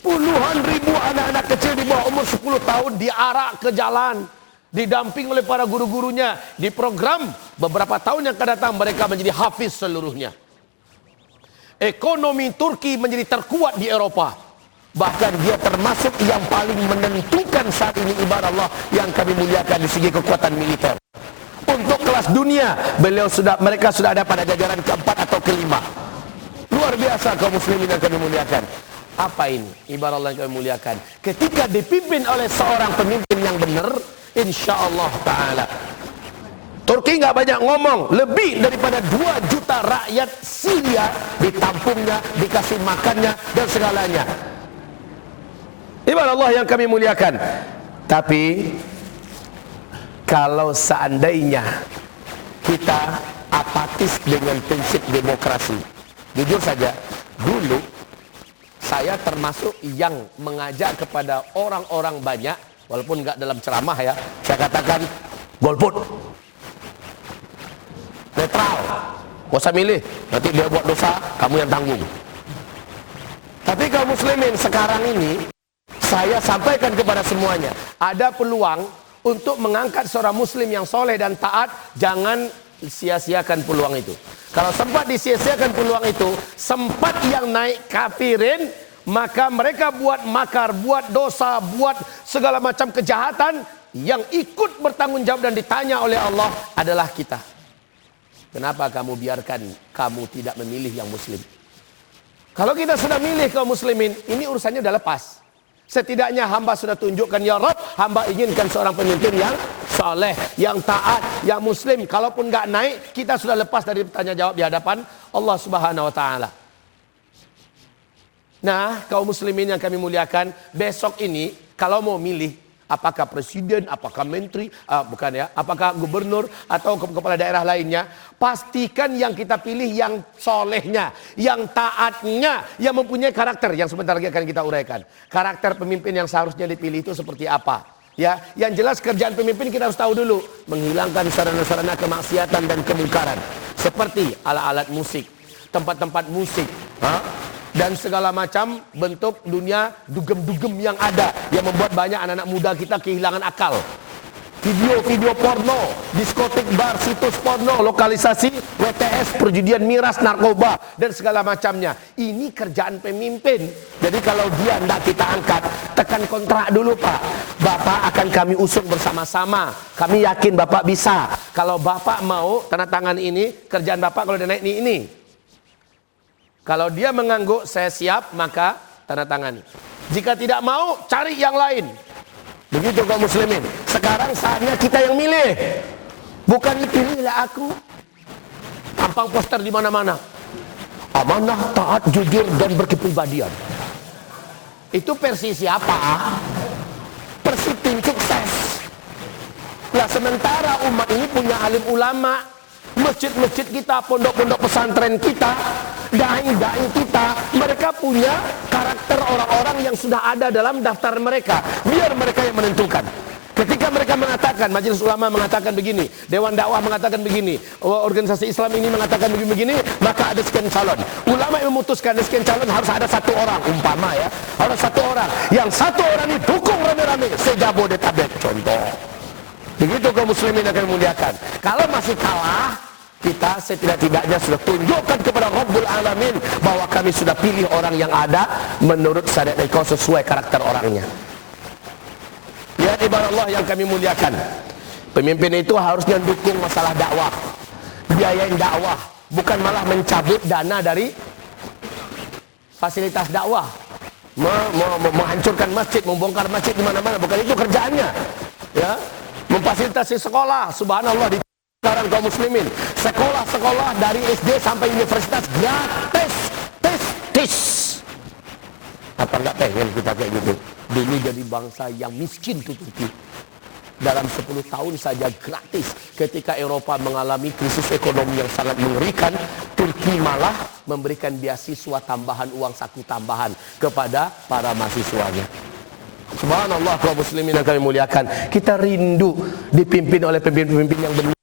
Puluhan ribu anak-anak kecil di bawah umur 10 tahun diarak ke jalan. Didamping oleh para guru-gurunya. Di program beberapa tahun yang akan datang mereka menjadi hafiz seluruhnya. Ekonomi Turki menjadi terkuat di Eropa. Bahkan dia termasuk yang paling menentukan saat ini ibarat Allah yang kami muliakan di segi kekuatan militer. Untuk kelas dunia mereka sudah ada pada jajaran keempat atau kelima. Luar biasa kaum muslimin yang kami muliakan. Apa ini ibarat Allah yang kami muliakan? Ketika dipimpin oleh seorang pemimpin yang benar, insyaallah ta'ala Turki nggak banyak ngomong, lebih daripada 2 juta rakyat Syria ditampungnya, dikasih makannya dan segalanya. Ibarat Allah yang kami muliakan. Tapi kalau seandainya kita apatis dengan prinsip demokrasi, jujur saja, dulu saya termasuk yang mengajak kepada orang-orang banyak, walaupun nggak dalam ceramah ya, saya katakan golput, netral, gak usah milih, nanti dia buat dosa, kamu yang tanggung. Tapi kaum muslimin sekarang ini, saya sampaikan kepada semuanya, ada peluang untuk mengangkat seorang muslim yang soleh dan taat, jangan sia-siakan peluang itu. Kalau sempat disia-siakan peluang itu, sempat yang naik kafirin, maka mereka buat makar, buat dosa, buat segala macam kejahatan, yang ikut bertanggung jawab dan ditanya oleh Allah adalah kita. Kenapa kamu biarkan kamu tidak memilih yang muslim? Kalau kita sudah milih kaum muslimin, ini urusannya udah lepas. Setidaknya hamba sudah tunjukkan, ya Rabb, hamba inginkan seorang pemimpin yang saleh, yang taat, yang muslim. Kalaupun nggak naik, kita sudah lepas dari bertanya jawab di hadapan Allah Subhanahu wa taala. Nah, kaum muslimin yang kami muliakan, besok ini kalau mau milih apakah presiden, apakah menteri, apakah gubernur atau kepala daerah lainnya, pastikan yang kita pilih yang solehnya, yang taatnya, yang mempunyai karakter yang sebentar lagi akan kita uraikan. Karakter pemimpin yang seharusnya dipilih itu seperti apa? Ya, yang jelas kerjaan pemimpin kita harus tahu dulu, menghilangkan sarana-sarana kemaksiatan dan kemungkaran, seperti alat-alat musik, tempat-tempat musik, dan segala macam bentuk dunia dugem-dugem yang ada, yang membuat banyak anak-anak muda kita kehilangan akal. Video-video porno, diskotik, bar, situs porno, lokalisasi, WTS, perjudian miras, narkoba, dan segala macamnya. Ini kerjaan pemimpin. Jadi kalau dia tidak kita angkat, tekan kontrak dulu Pak. Bapak akan kami usung bersama-sama. Kami yakin Bapak bisa. Kalau Bapak mau tanda tangan ini, kerjaan Bapak kalau dia naik ini. Kalau dia mengangguk, saya siap, maka tanda tangani. Jika tidak mau, cari yang lain. Begitu kaum muslimin. Sekarang saatnya kita yang milih. Bukan dipilihlah aku. Tampang poster di mana-mana. Amanah, taat, jujur, dan berkepribadian. Itu versi siapa? Versi tim sukses. Nah, sementara umat ini punya alim ulama, masjid-masjid kita, pondok-pondok pesantren kita, dai-dai kita, mereka punya karakter orang-orang yang sudah ada dalam daftar mereka. Biar mereka yang menentukan. Ketika mereka mengatakan, majelis ulama mengatakan begini, dewan dakwah mengatakan begini, organisasi Islam ini mengatakan begini, maka ada sekian calon. Ulama yang memutuskan ada sekian calon, harus ada satu orang, umpama ya, harus satu orang. Yang satu orang ini dukung rame-rame se-Jabodetabek, contoh. Begitu kaum muslimin akan memuliakan. Kalau masih kalah, kita setidak-tidaknya sudah tunjukkan kepada Rabbul Alamin bahwa kami sudah pilih orang yang ada menurut syariat engkau sesuai karakter orangnya. Ya ibarat Allah yang kami muliakan, pemimpin itu harusnya dukung masalah dakwah, biayain dakwah, bukan malah mencabut dana dari fasilitas dakwah, menghancurkan masjid, membongkar masjid di mana-mana. Bukan itu kerjaannya. Ya, memfasilitasi sekolah, subhanallah di sekarang kaum muslimin, sekolah-sekolah dari SD sampai universitas gratis, tes. Apa enggak pengen kita kayak gitu? Dulu jadi bangsa yang miskin tuh Turki. Dalam 10 tahun saja gratis. Ketika Eropa mengalami krisis ekonomi yang sangat mengerikan, Turki malah memberikan beasiswa tambahan, uang saku tambahan kepada para mahasiswanya. Subhanallah kaum muslimin yang kami muliakan. Kita rindu dipimpin oleh pemimpin-pemimpin yang benar.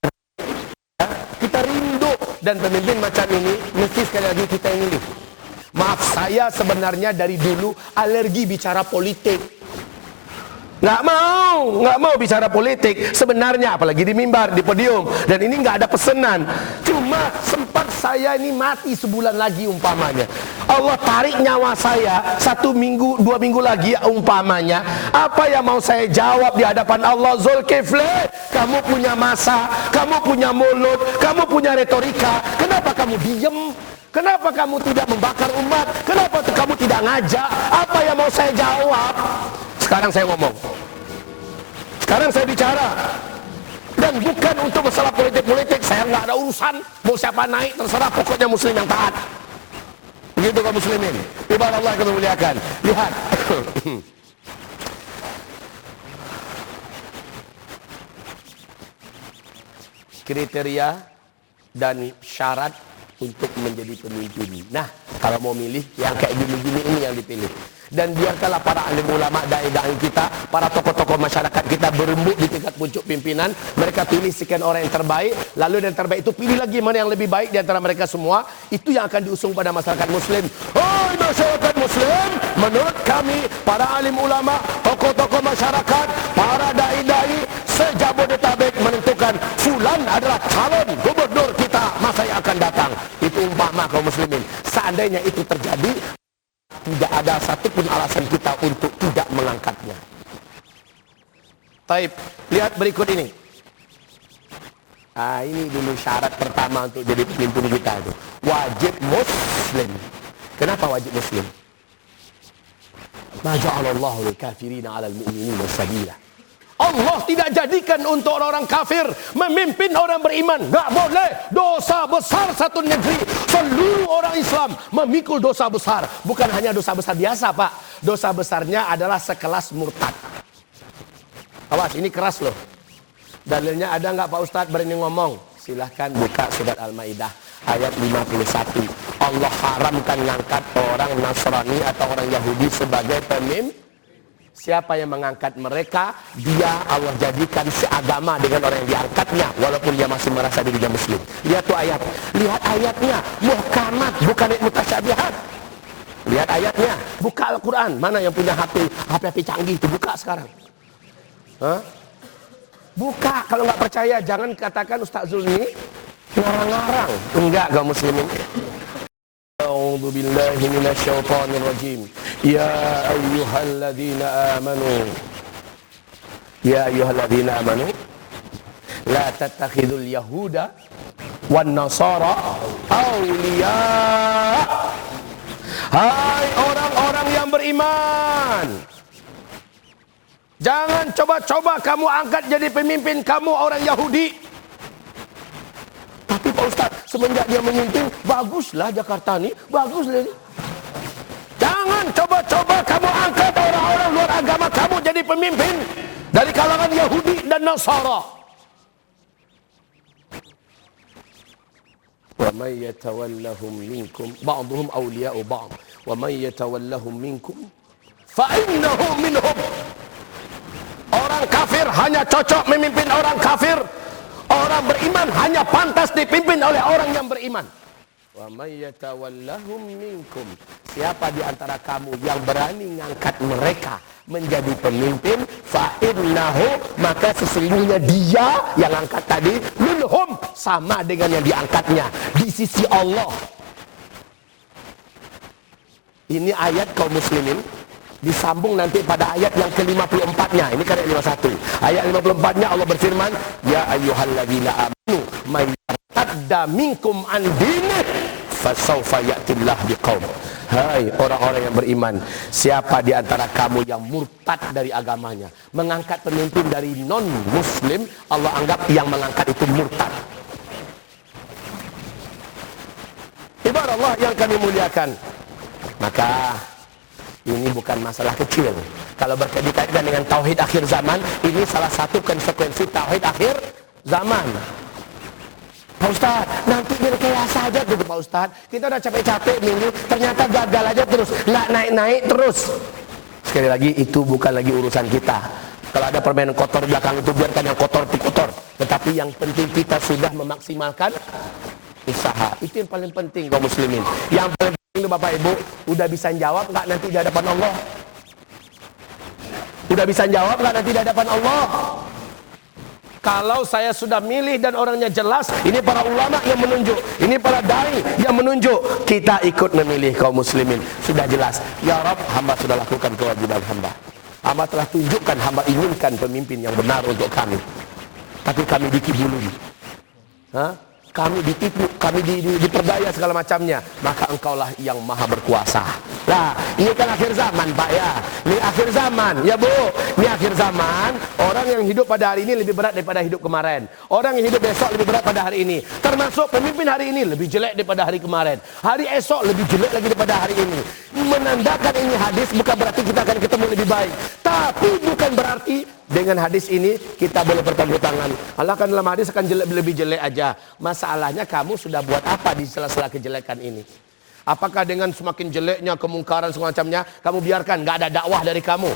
Kita rindu, dan pemimpin macam ini mesti sekali lagi kita yang milih. Maaf, saya sebenarnya dari dulu alergi bicara politik. Nggak mau bicara politik sebenarnya, apalagi di mimbar, di podium, dan ini nggak ada pesanan. Cuma sempat saya ini mati sebulan lagi umpamanya, Allah tarik nyawa saya 1 minggu 2 minggu lagi umpamanya, apa yang mau saya jawab di hadapan Allah? Zulkifli, kamu punya masa, kamu punya mulut, kamu punya retorika, kenapa kamu diem? Kenapa kamu tidak membakar umat? Kenapa kamu tidak ngajak? Apa yang mau saya jawab? Sekarang saya ngomong, sekarang saya bicara, dan bukan untuk masalah politik-politik. Saya nggak ada urusan mau siapa naik, terserah, pokoknya muslim yang taat. Begitu kaum muslimin, ibarat Allah yang memuliakan. Lihat kriteria dan syarat untuk menjadi pemimpin. Nah, kalau mau milih yang kayak gini-gini ini yang dipilih. Dan biarkanlah para alim ulama, dai-dai kita, para tokoh-tokoh masyarakat kita berembuk di tingkat pucuk pimpinan. Mereka pilih sekian orang yang terbaik, lalu yang terbaik itu pilih lagi mana yang lebih baik di antara mereka semua. Itu yang akan diusung pada masyarakat muslim. Hai masyarakat muslim, menurut kami para alim ulama, tokoh-tokoh masyarakat, para dai-dai se-Jabodetabek menentukan fulan adalah calon gubernur muslimin. Seandainya itu terjadi, tidak ada satupun alasan kita untuk tidak mengangkatnya. Taib, lihat berikut ini. Ini dulu syarat pertama untuk jadi pemimpin kita itu. Wajib muslim. Kenapa wajib muslim? Ma ja'alallahu lil kafirina 'alal mu'minina sabila. Allah tidak jadikan untuk orang kafir memimpin orang beriman. Enggak boleh. Dosa besar satu negeri. Seluruh orang Islam memikul dosa besar. Bukan hanya dosa besar biasa, Pak. Dosa besarnya adalah sekelas murtad. Awas, ini keras loh. Dalilnya ada enggak Pak Ustadz berani ngomong? Silahkan buka surat Al-Maidah ayat 51. Allah haramkan ngangkat orang Nasrani atau orang Yahudi sebagai pemimpin. Siapa yang mengangkat mereka, dia Allah jadikan seagama dengan orang yang diangkatnya, walaupun dia masih merasa dirinya muslim. Lihat tuh ayat. Lihat ayatnya. Muhkamat, bukan mutasyabihat. Lihat ayatnya. Buka Al-Quran. Mana yang punya HP canggih itu? Buka sekarang. Hah? Buka. Kalau nggak percaya, jangan katakan Ustaz Zulmi ngarang-ngarang. Enggak, kaum muslimin. A'udzu billahi minasyaitonir rajim. Ya ayyuhalladzina amanu. Ya ayyuhalladzina amanu. La tattakhidul yahuda wan nasara awliya. Hai orang-orang yang beriman, jangan coba-coba kamu angkat jadi pemimpin kamu orang Yahudi. Tapi Pak Ustaz, semenjak dia memimpin, baguslah Jakarta ini, baguslah. Jangan coba-coba kamu angkat orang-orang luar agama kamu jadi pemimpin dari kalangan Yahudi dan Nasara. Wa may yatawallahum minkum ba'dhum awliya'u ba'd wa may yatawallahum minkum fa innahu minhum. Orang kafir hanya cocok memimpin orang kafir. Orang beriman hanya pantas dipimpin oleh orang yang beriman. Wa may yatawallahum minkum. Siapa di antara kamu yang berani ngangkat mereka menjadi pemimpin, fa innahu, maka sesungguhnya dia yang angkat tadi minhum, sama dengan yang diangkatnya di sisi Allah. Ini ayat kaum muslimin disambung nanti pada ayat yang ke-54-nya. Ini kan ayat 51. Ayat 54-nya Allah berfirman, ya ayyuhalladzina amanu may yartadda minkum an dinih fasawfa ya'tillah biqaum. Hai orang-orang yang beriman, siapa di antara kamu yang murtad dari agamanya, mengangkat pemimpin dari non-muslim, Allah anggap yang mengangkat itu murtad. Ibarat Allah yang kami muliakan, maka ini bukan masalah kecil. Kalau berkaitan dengan tauhid akhir zaman, ini salah satu konsekuensi tauhid akhir zaman. Pak Ustaz, nanti direkayasa aja gitu Pak Ustaz. Kita udah capek-capek minggu, ternyata gagal aja terus, nggak naik-naik terus. Sekali lagi, itu bukan lagi urusan kita. Kalau ada permainan kotor belakang itu, biarkan yang kotor itu kotor. Tetapi yang penting kita sudah memaksimalkan usaha. Itu yang paling penting kaum muslimin. Yang paling penting Bapak Ibu, udah bisa jawab nggak nanti di hadapan Allah? Udah bisa jawab nggak nanti di hadapan Allah? Kalau saya sudah milih dan orangnya jelas, ini para ulama yang menunjuk, ini para dai yang menunjuk, kita ikut memilih kaum muslimin. Sudah jelas, ya Rabb, hamba sudah lakukan kewajiban hamba. Hamba telah tunjukkan, hamba inginkan pemimpin yang benar untuk kami. Tapi kami dikibulin. Kami ditipu, kami diperdaya segala macamnya. Maka engkaulah yang maha berkuasa. Nah, ini kan akhir zaman Pak ya. Ini akhir zaman, ya Bu. Ini akhir zaman. Orang yang hidup pada hari ini lebih berat daripada hidup kemarin. Orang yang hidup besok lebih berat pada hari ini. Termasuk pemimpin hari ini lebih jelek daripada hari kemarin. Hari esok lebih jelek lagi daripada hari ini. Menandakan ini hadis bukan berarti kita akan ketemu lebih baik. Tapi bukan berarti dengan hadis ini kita boleh bertanggung tangan. Allah kan dalam hadis akan lebih jelek aja. Masalahnya kamu sudah buat apa di sela-sela kejelekan ini? Apakah dengan semakin jeleknya kemungkaran semacamnya, kamu biarkan, nggak ada dakwah dari kamu?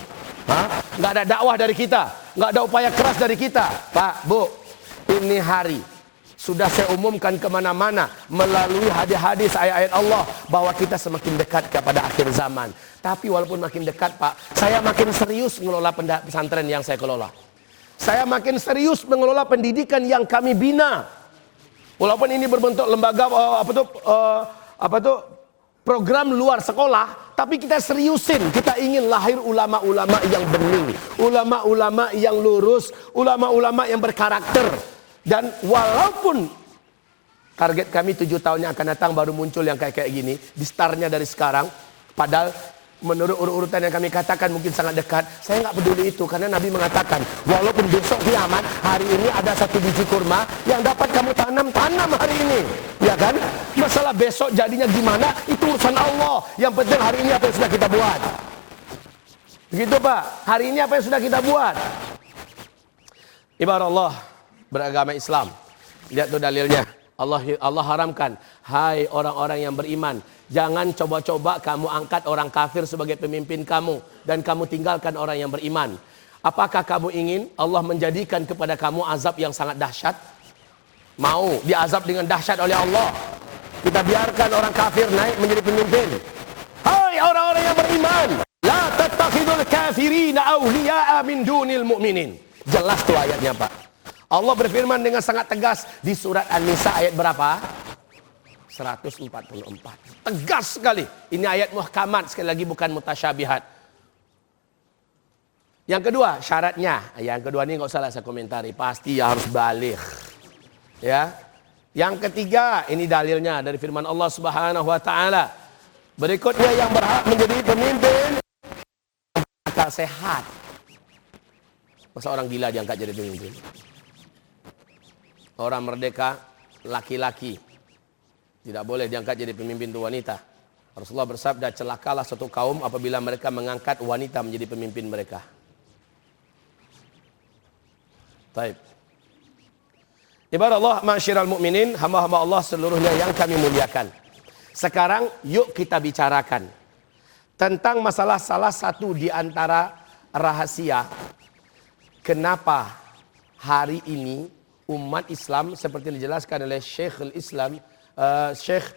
Nggak ada dakwah dari kita? Nggak ada upaya keras dari kita? Pak, Bu, ini hari sudah saya umumkan kemana-mana melalui hadis-hadis ayat-ayat Allah bahwa kita semakin dekat kepada akhir zaman. Tapi walaupun makin dekat Pak, saya makin serius mengelola pesantren yang saya kelola. Saya makin serius mengelola pendidikan yang kami bina. Walaupun ini berbentuk lembaga program luar sekolah, tapi kita seriusin, kita ingin lahir ulama-ulama yang bening, ulama-ulama yang lurus, ulama-ulama yang berkarakter. Dan walaupun target kami 7 tahun yang akan datang baru muncul yang kayak gini, di startnya dari sekarang, padahal menurut urutan yang kami katakan mungkin sangat dekat. Saya nggak peduli itu karena Nabi mengatakan walaupun besok kiamat, hari ini ada 1 biji kurma yang dapat kamu tanam hari ini, ya kan? Masalah besok jadinya gimana itu urusan Allah. Yang penting hari ini apa yang sudah kita buat. Begitu Pak, hari ini apa yang sudah kita buat. Ibarat Allah beragama Islam, lihat tuh dalilnya. Allah haramkan, hai orang-orang yang beriman, jangan coba-coba kamu angkat orang kafir sebagai pemimpin kamu dan kamu tinggalkan orang yang beriman. Apakah kamu ingin Allah menjadikan kepada kamu azab yang sangat dahsyat? Mau diazab dengan dahsyat oleh Allah? Kita biarkan orang kafir naik menjadi pemimpin. Hai orang-orang yang beriman, la tattakhidul kafirina awliya'a min dunil mu'minin. Jelas tuh ayatnya Pak. Allah berfirman dengan sangat tegas di surat An-Nisa ayat berapa? 144. Tegas sekali. Ini ayat muhkamat, sekali lagi bukan mutasyabihat. Yang kedua, syaratnya. Yang kedua ini nggak usah saya komentari, pasti harus balik. Ya. Yang ketiga, ini dalilnya dari firman Allah Subhanahu wa taala. Berikutnya yang berhak menjadi pemimpin akal sehat. Masa orang gila diangkat jadi pemimpin? Orang merdeka, laki-laki, tidak boleh diangkat jadi pemimpin itu wanita. Rasulullah bersabda, celakalah satu kaum apabila mereka mengangkat wanita menjadi pemimpin mereka. Taib. Ibarat Allah, ma'asyiral mu'minin, hamba-hamba Allah seluruhnya yang kami muliakan. Sekarang yuk kita bicarakan tentang masalah salah satu di antara rahasia kenapa hari ini umat Islam seperti dijelaskan oleh Syekh al-Islam, Syekh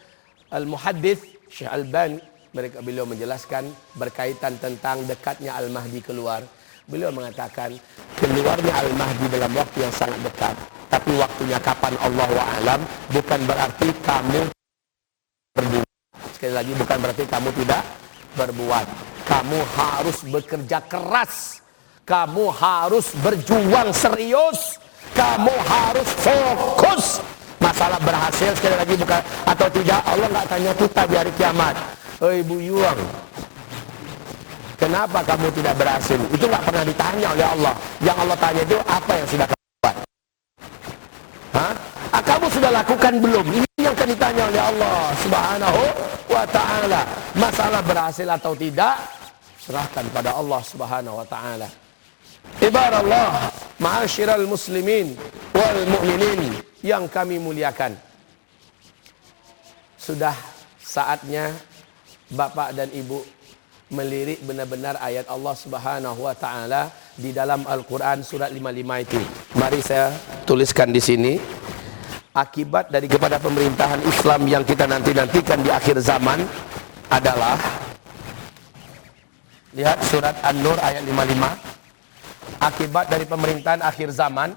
al-Muhaddits, Syekh Al-Albani, beliau menjelaskan berkaitan tentang dekatnya Al-Mahdi keluar. Beliau mengatakan keluarnya Al-Mahdi dalam waktu yang sangat dekat, tapi waktunya kapan Allahu a'lam, bukan berarti kamu berbuat. Sekali lagi bukan berarti kamu tidak berbuat. Kamu harus bekerja keras, kamu harus berjuang serius. Kamu harus fokus. Masalah berhasil sekali lagi bukan atau tidak, Allah nggak tanya kita di hari kiamat. Hei Bu Yuang, kenapa kamu tidak berhasil? Itu nggak pernah ditanya oleh Allah. Yang Allah tanya itu apa yang sudah kamu buat? Hah? Kamu sudah lakukan belum? Ini yang akan ditanya oleh Allah Subhanahu wa taala. Masalah berhasil atau tidak, serahkan pada Allah Subhanahu wa taala. Ibarat Allah, ma'asyiral muslimin wal mu'minin yang kami muliakan. Sudah saatnya Bapak dan Ibu melirik benar-benar ayat Allah Subhanahu wa taala di dalam Al-Qur'an surat 55 itu. Mari saya tuliskan di sini. Akibat dari kepada pemerintahan Islam yang kita nantikan di akhir zaman adalah, lihat surat An-Nur ayat 55. Akibat dari pemerintahan akhir zaman,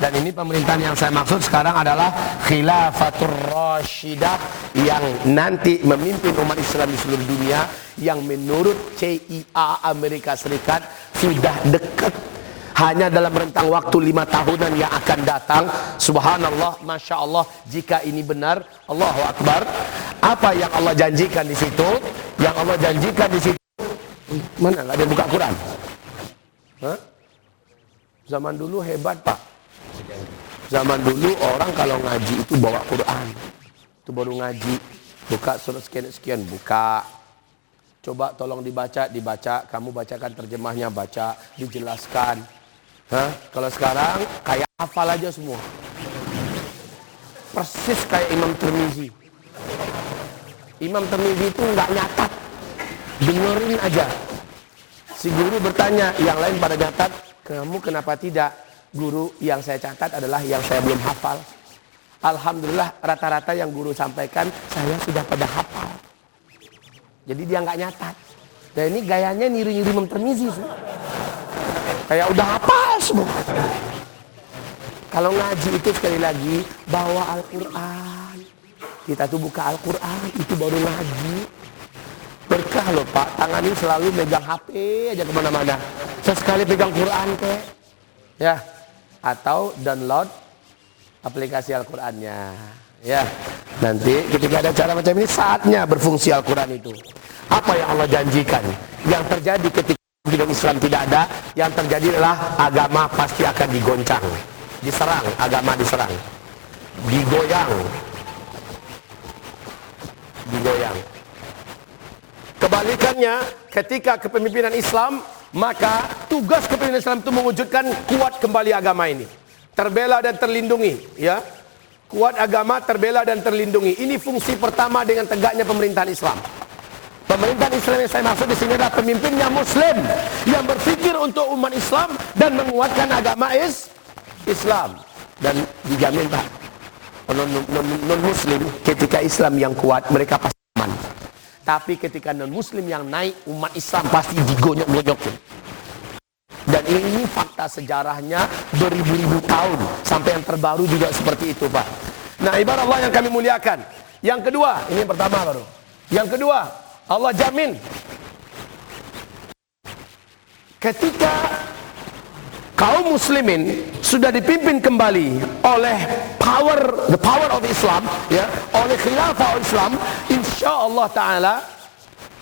dan ini pemerintahan yang saya maksud sekarang adalah Khilafatur Rashidah yang nanti memimpin umat Islam di seluruh dunia, yang menurut CIA Amerika Serikat sudah dekat, hanya dalam rentang waktu 5 tahunan yang akan datang. Subhanallah, Masya Allah, jika ini benar, Allahu Akbar. Apa yang Allah janjikan di situ? Yang Allah janjikan di situ, mana? Nggak ada yang buka Quran? Hah? Zaman dulu hebat Pak. Zaman dulu orang kalau ngaji itu bawa Quran. Itu baru ngaji. Buka surat sekian-sekian, buka. Coba tolong dibaca. Kamu bacakan terjemahnya, baca, dijelaskan. Hah? Kalau sekarang kayak hafal aja semua. Persis kayak Imam Tirmizi. Imam Tirmizi itu nggak nyatat. Dengerin aja. Si guru bertanya, yang lain pada nyatat, kamu kenapa tidak? Guru, yang saya catat adalah yang saya belum hafal. Alhamdulillah rata-rata yang guru sampaikan saya sudah pada hafal. Jadi dia nggak nyatat. Dan ini gayanya niru-niru Imam Tirmizi. Kayak udah hafal semua. Kalau ngaji itu sekali lagi bawa Al-Quran. Kita tuh buka Al-Quran, itu baru ngaji. Berkah loh Pak, tangan ini selalu megang HP aja kemana-mana. Sesekali pegang Quran kek. Ya, atau download aplikasi Al-Qurannya. Ya, nanti ketika ada cara macam ini, saatnya berfungsi Al-Quran itu. Apa yang Allah janjikan? Yang terjadi ketika hidup Islam tidak ada, yang terjadi adalah agama pasti akan digoncang. Diserang, agama diserang. Digoyang. Kebalikannya, ketika kepemimpinan Islam, maka tugas kepemimpinan Islam itu mewujudkan kuat kembali agama ini, terbela dan terlindungi, ya. Kuat agama, terbela dan terlindungi. Ini fungsi pertama dengan tegaknya pemerintahan Islam. Pemerintahan Islam yang saya maksud di sini adalah pemimpinnya Muslim yang berpikir untuk umat Islam dan menguatkan agama Islam. Dan dijamin Pak, non-Muslim ketika Islam yang kuat mereka pasti aman. Tapi ketika non-Muslim yang naik, umat Islam pasti digonyok-gonyokin. Dan ini fakta sejarahnya beribu-ribu tahun. Sampai yang terbaru juga seperti itu Pak. Nah ibarat Allah yang kami muliakan. Yang kedua, ini yang pertama baru. Yang kedua, Allah jamin. Ketika kaum muslimin sudah dipimpin kembali oleh the power of Islam, ya, oleh khilafah Islam, insyaallah taala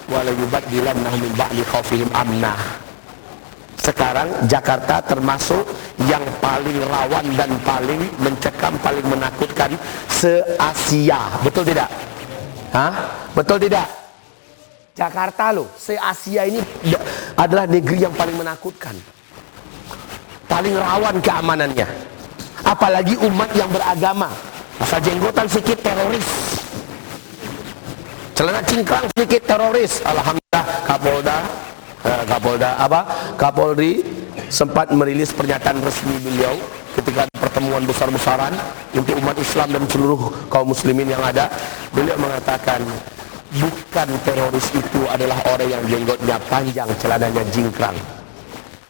wala yubaddilannahum min ba'di khaufihim amna. Sekarang Jakarta termasuk yang paling rawan dan paling mencekam, paling menakutkan se-Asia. Betul tidak? Hah? Betul tidak? Jakarta loh, se-Asia ini adalah negeri yang paling menakutkan. Paling rawan keamanannya. Apalagi umat yang beragama. Asal jenggotan sedikit teroris, celana cingkrang sedikit teroris. Alhamdulillah Kapolri sempat merilis pernyataan resmi beliau ketika ada pertemuan besar-besaran untuk umat Islam dan seluruh kaum muslimin yang ada. Beliau mengatakan bukan teroris itu adalah orang yang jenggotnya panjang, celananya jingkrang.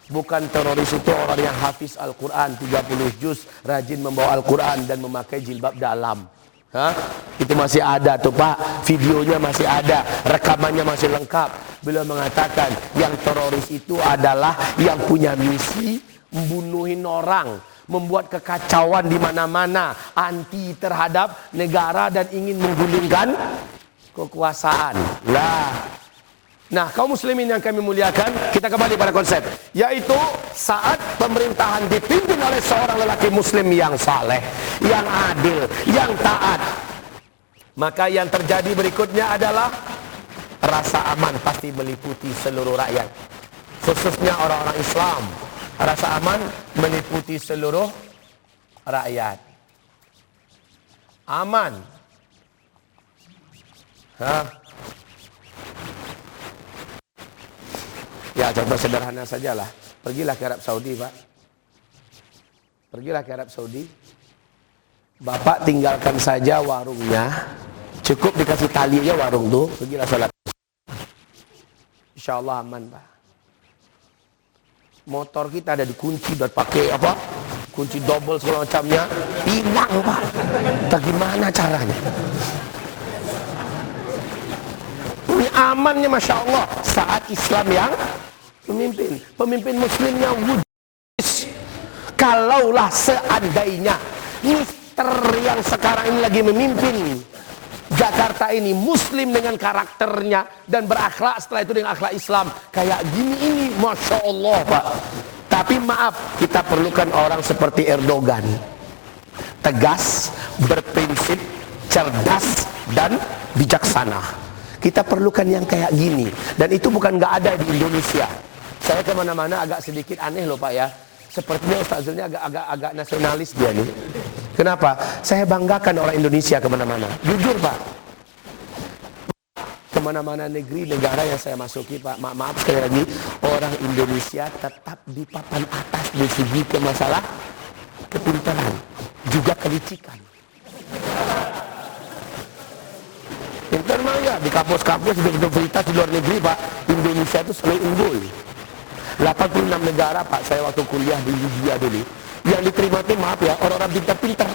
Bukan teroris itu orang yang hafiz Al-Quran 30 juz, rajin membawa Al-Quran dan memakai jilbab dalam. Itu masih ada tuh Pak, videonya masih ada, rekamannya masih lengkap. Beliau mengatakan yang teroris itu adalah yang punya misi membunuhin orang, membuat kekacauan di mana-mana, anti terhadap negara dan ingin menggulingkan kekuasaan. Nah, kaum muslimin yang kami muliakan, kita kembali pada konsep, yaitu saat pemerintahan dipimpin oleh seorang lelaki muslim yang saleh, yang adil, yang taat, maka yang terjadi berikutnya adalah rasa aman pasti meliputi seluruh rakyat, khususnya orang-orang Islam. Rasa aman meliputi seluruh rakyat. Aman. Ya contoh sederhana sajalah. Pergilah ke Arab Saudi Pak. Pergilah ke Arab Saudi. Bapak tinggalkan saja warungnya. Cukup dikasih tali aja warung tuh. Pergilah sholat. Insya Allah aman Pak. Motor kita ada dikunci dan pakai apa? Kunci double segala macamnya. Hilang Pak. Entah gimana caranya. Ini amannya Masya Allah saat Islam yang memimpin. Pemimpin muslimnya wujud. Kalaulah seandainya Mister yang sekarang ini lagi memimpin Jakarta ini muslim dengan karakternya dan berakhlak setelah itu dengan akhlak Islam kayak gini ini Masya Allah Pak. Tapi maaf, kita perlukan orang seperti Erdogan, tegas, berprinsip, cerdas dan bijaksana. Kita perlukan yang kayak gini. Dan itu bukan gak ada di Indonesia. Saya kemana-mana agak sedikit aneh loh Pak ya. Sepertinya Ustaz Zul ini agak nasionalis dia nih. Kenapa? Saya banggakan orang Indonesia kemana-mana. Jujur Pak. Kemana-mana negeri, negara yang saya masuki Pak. Maaf sekali lagi. Orang Indonesia tetap di papan atas dari segi ke masalah kepintaran. Juga kelicikan. Internal ya, di kampus-kampus, di universitas di luar negeri Pak, Indonesia itu selalu unggul. 86 negara Pak, saya waktu kuliah di Libya dulu, yang diterima itu maaf ya, orang-orang pintar-pintar.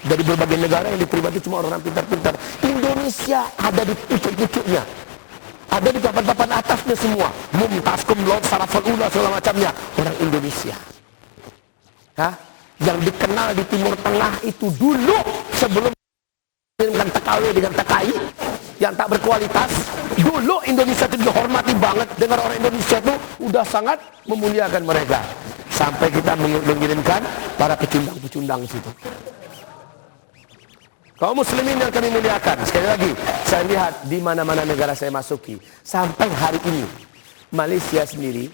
Dari berbagai negara yang diterima itu cuma orang pintar-pintar. Indonesia ada di pucuk-pucuknya, ada di papan-papan atasnya semua. Mumtaz, Kumlot, Sarafal Ula, segala macamnya orang Indonesia. Hah? Yang dikenal di Timur Tengah itu dulu sebelum dengan TKW dengan TKI yang tak berkualitas, dulu Indonesia itu dihormati banget. Dengar orang Indonesia itu udah sangat memuliakan mereka. Sampai kita mengirimkan para pecundang-pecundang situ. Kaum muslimin yang kami muliakan, sekali lagi saya lihat di mana-mana negara saya masuki sampai hari ini, Malaysia sendiri,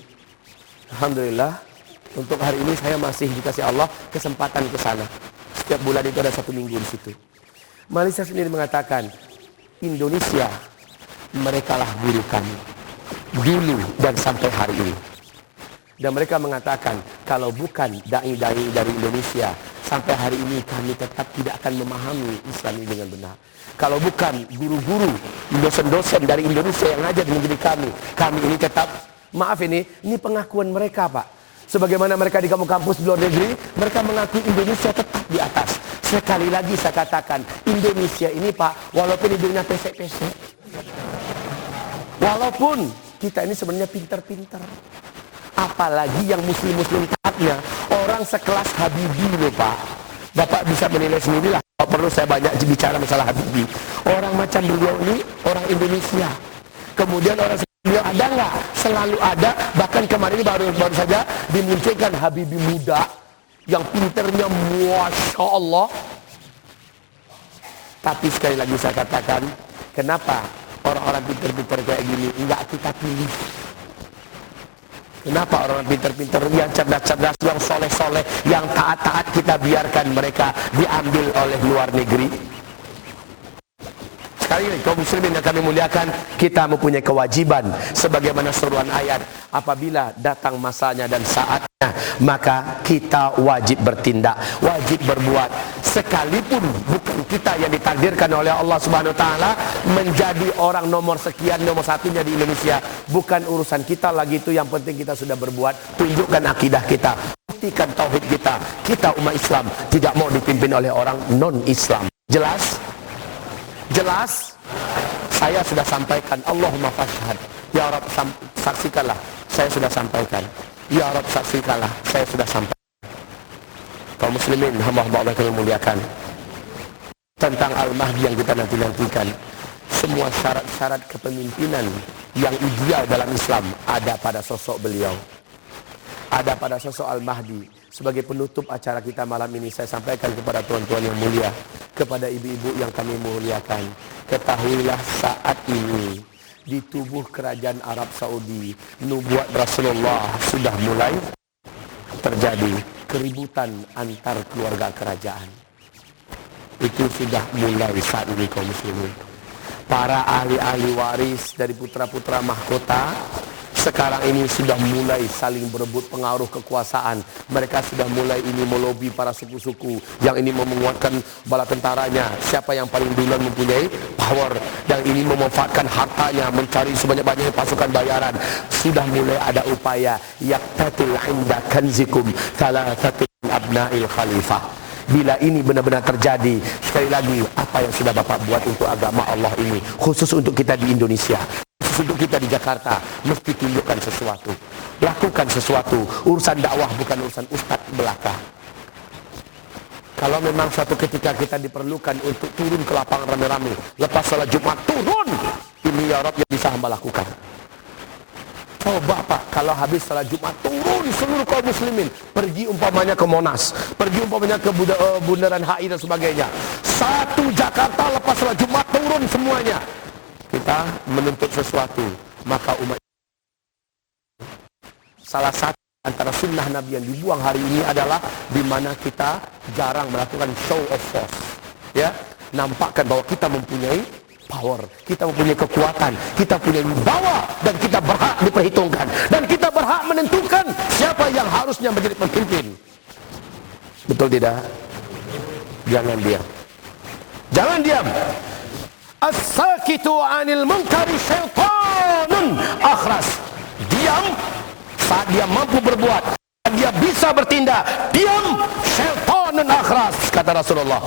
alhamdulillah untuk hari ini saya masih dikasih Allah kesempatan ke sana. Setiap bulan itu ada 1 minggu di situ. Malaysia sendiri mengatakan Indonesia merekalah guru kami dulu dan sampai hari ini. Dan mereka mengatakan kalau bukan dai-dai dari Indonesia sampai hari ini kami tetap tidak akan memahami Islam ini dengan benar. Kalau bukan guru-guru, dosen-dosen dari Indonesia yang ngajar di negeri kami ini tetap, maaf ini pengakuan mereka Pak. Sebagaimana mereka di kampus-kampus di luar negeri, mereka mengakui Indonesia tetap di atas. Sekali lagi saya katakan, Indonesia ini Pak, walaupun hidungnya pesek-pesek, walaupun kita ini sebenarnya pintar-pintar, apalagi yang muslim-muslim taatnya, orang sekelas Habibie loh Pak. Bapak bisa menilai sendirilah, kalau perlu saya banyak bicara masalah Habibie. Orang macam beliau ini, orang Indonesia. Kemudian orang beliau ada nggak? Selalu ada. Bahkan kemarin ini baru saja dimunculkan Habibie muda yang pinternya Masya Allah. Tapi sekali lagi saya katakan, kenapa orang-orang pinter-pinter kayak gini enggak kita pilih? Kenapa orang pintar-pintar yang cerdas-cerdas, yang soleh-soleh, yang taat-taat kita biarkan mereka diambil oleh luar negeri? Sekali lagi kaum muslimin yang kami muliakan, kita mempunyai kewajiban sebagaimana seruan ayat, apabila datang masanya dan saatnya, maka kita wajib bertindak, wajib berbuat, sekalipun bukan kita yang ditakdirkan oleh Allah Subhanahu wa taala menjadi orang nomor sekian, nomor satunya di Indonesia. Bukan urusan kita lagi itu, yang penting kita sudah berbuat, tunjukkan akidah kita, buktikan tauhid kita. Kita umat Islam tidak mau dipimpin oleh orang non-Islam. Jelas? Jelas? Saya sudah sampaikan. Allahumma fashhad. Ya Rabb, saksikanlah saya sudah sampaikan. Ya Rabb, saksikanlah saya sudah sampaikan. Kaum muslimin hamba-hamba Allah yang muliakan, tentang Al-Mahdi yang kita nanti-nantikan, semua syarat-syarat kepemimpinan yang ideal dalam Islam ada pada sosok beliau, ada pada sosok Al-Mahdi. Sebagai penutup acara kita malam ini, saya sampaikan kepada tuan-tuan yang mulia, kepada ibu-ibu yang kami muliakan, ketahuilah saat ini di tubuh kerajaan Arab Saudi, nubuat Rasulullah sudah mulai terjadi keributan antar keluarga kerajaan. Itu sudah mulai saat ini kaum muslimin. Para ahli-ahli waris dari putra-putra mahkota sekarang ini sudah mulai saling berebut pengaruh kekuasaan. Mereka sudah mulai ini melobi para suku-suku, yang ini menguatkan bala tentaranya, siapa yang paling duluan mempunyai power, dan ini memanfaatkan hartanya, mencari sebanyak-banyaknya pasukan bayaran. Sudah mulai ada upaya yaqtatil inda kanzikum thalathatul abna'il khalifah. Bila ini benar-benar terjadi, sekali lagi, apa yang sudah Bapak buat untuk agama Allah ini, khusus untuk kita di Indonesia, khusus untuk kita di Jakarta, mesti tunjukkan sesuatu, lakukan sesuatu. Urusan dakwah bukan urusan ustadz belaka. Kalau memang suatu ketika kita diperlukan untuk turun ke lapangan rame-rame, lepas salat Jumat turun, ini ya Rabb yang bisa hamba lakukan. Coba Pak, kalau habis salat Jumat turun seluruh kaum muslimin, pergi umpamanya ke Monas, pergi umpamanya ke Bundaran HI dan sebagainya. Satu Jakarta lepas salat Jumat turun semuanya. Kita menuntut sesuatu, maka umat, salah satu antara sunnah Nabi yang dibuang hari ini adalah di mana kita jarang melakukan show of force, ya, nampakkan bahwa kita mempunyai power, kita mempunyai kekuatan, kita punya wibawa, dan kita berhak diperhitungkan, dan kita berhak menentukan siapa yang harusnya menjadi pemimpin. Betul tidak? Jangan diam. Jangan diam. As-sakitu 'anil munkari syaitanun akhras. Diam saat dia mampu berbuat, dan dia bisa bertindak. Diam, syaitanun akhras, kata Rasulullah.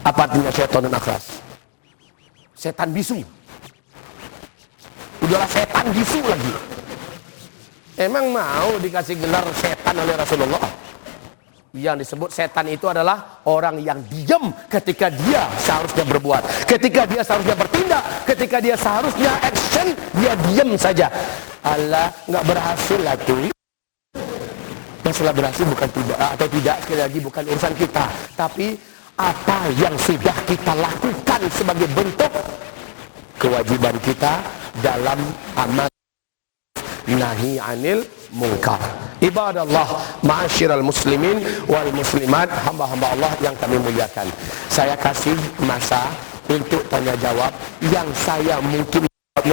Apa artinya syaitonun akhras? Setan bisu. Udahlah setan bisu lagi. Emang mau dikasih gelar setan oleh Rasulullah? Yang disebut setan itu adalah orang yang diam ketika dia seharusnya berbuat, ketika dia seharusnya bertindak, ketika dia seharusnya action, dia diam saja. Allah nggak berhasil lah tuh. Masalah berhasil bukan tidak atau tidak, sekali lagi bukan urusan kita, tapi apa yang sudah kita lakukan sebagai bentuk kewajiban kita dalam amal nahi anil munkar. Ibadallah, ma'asyiral muslimin wal muslimat, hamba-hamba Allah yang kami muliakan. Saya kasih masa untuk tanya jawab. Yang saya mungkin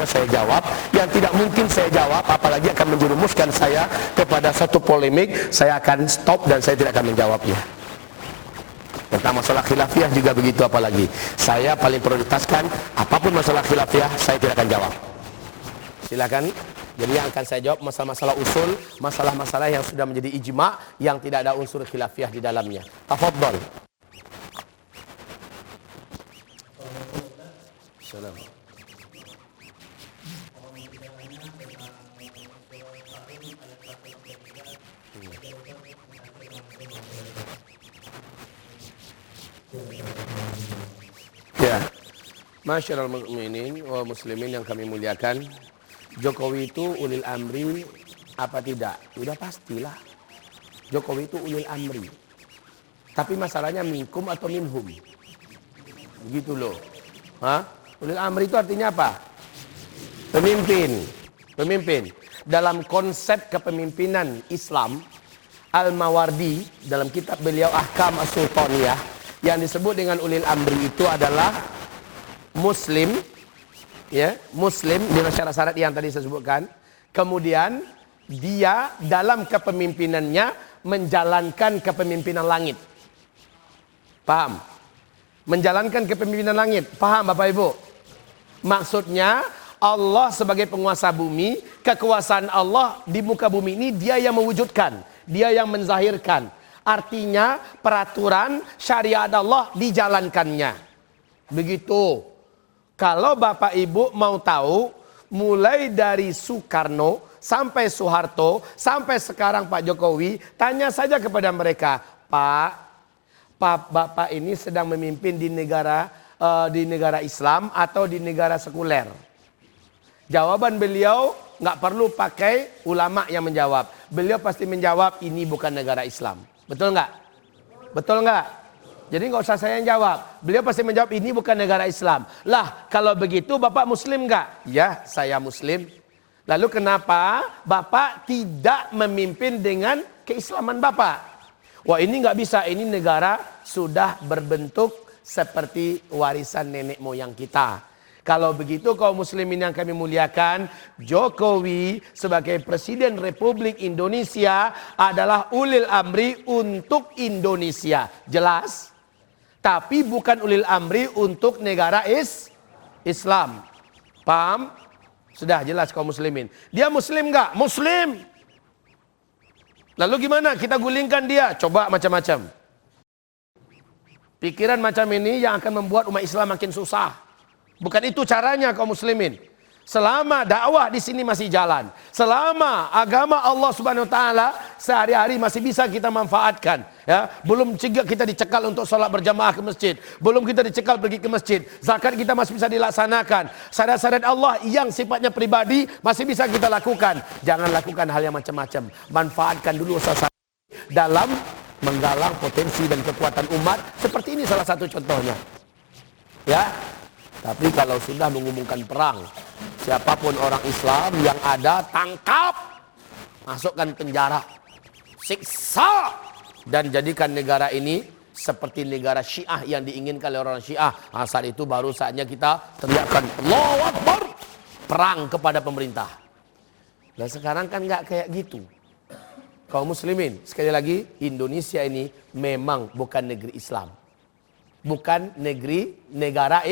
saya jawab, yang tidak mungkin saya jawab, apalagi akan menjerumuskan saya kepada satu polemik, saya akan stop dan saya tidak akan menjawabnya. Tentang masalah khilafiyah juga begitu, apalagi saya paling prioritaskan apapun masalah khilafiyah saya tidak akan jawab. Silakan. Jadi yang akan saya jawab masalah-masalah usul, masalah-masalah yang sudah menjadi ijma, yang tidak ada unsur khilafiyah di dalamnya. Tafadhol. Salam. Ya. Masyarul mukminin wa muslimin yang kami muliakan, Jokowi itu ulil amri apa tidak? Udah pastilah. Jokowi itu ulil amri. Tapi masalahnya minkum atau minhum. Begitu loh. Hah? Ulil amri itu artinya apa? Pemimpin. Pemimpin. Dalam konsep kepemimpinan Islam, Al-Mawardi dalam kitab beliau Ahkam As-Sultaniyah, yang disebut dengan ulil amri itu adalah muslim, ya, muslim dengan syarat-syarat yang tadi saya sebutkan. Kemudian dia dalam kepemimpinannya menjalankan kepemimpinan langit. Paham? Menjalankan kepemimpinan langit. Paham Bapak Ibu? Maksudnya Allah sebagai penguasa bumi, kekuasaan Allah di muka bumi ini dia yang mewujudkan, dia yang menzahirkan. Artinya peraturan syariat Allah dijalankannya. Begitu. Kalau Bapak Ibu mau tahu, mulai dari Soekarno sampai Soeharto, sampai sekarang Pak Jokowi, tanya saja kepada mereka, Pak, Bapak ini sedang memimpin di negara Islam atau di negara sekuler? Jawaban beliau nggak perlu pakai ulama yang menjawab. Beliau pasti menjawab ini bukan negara Islam. Betul nggak? Betul nggak? Jadi nggak usah saya yang jawab. Beliau pasti menjawab ini bukan negara Islam. Lah kalau begitu Bapak Muslim nggak? Ya saya Muslim. Lalu kenapa Bapak tidak memimpin dengan keislaman Bapak? Wah ini nggak bisa. Ini negara sudah berbentuk seperti warisan nenek moyang kita. Kalau begitu kaum muslimin yang kami muliakan, Jokowi sebagai Presiden Republik Indonesia adalah ulil amri untuk Indonesia. Jelas? Tapi bukan ulil amri untuk negara Islam. Paham? Sudah jelas kaum muslimin. Dia muslim enggak? Muslim. Lalu gimana? Kita gulingkan dia. Coba macam-macam. Pikiran macam ini yang akan membuat umat Islam makin susah. Bukan itu caranya kaum muslimin. Selama dakwah di sini masih jalan, selama agama Allah Subhanahu wa taala sehari-hari masih bisa kita manfaatkan, ya. Belum kita dicekal untuk sholat berjamaah ke masjid, belum kita dicekal pergi ke masjid, zakat kita masih bisa dilaksanakan, syarat-syarat Allah yang sifatnya pribadi masih bisa kita lakukan. Jangan lakukan hal yang macam-macam. Manfaatkan dulu usaha dalam menggalang potensi dan kekuatan umat. Seperti ini salah satu contohnya. Ya. Tapi kalau sudah mengumumkan perang, siapapun orang Islam yang ada tangkap, masukkan penjara, siksa, dan jadikan negara ini seperti negara Syiah yang diinginkan oleh orang Syiah. Saat itu baru saatnya kita teriakkan Allahu Akbar, perang kepada pemerintah. Dan sekarang kan nggak kayak gitu. Kaum muslimin, sekali lagi Indonesia ini memang bukan negeri Islam, bukan negara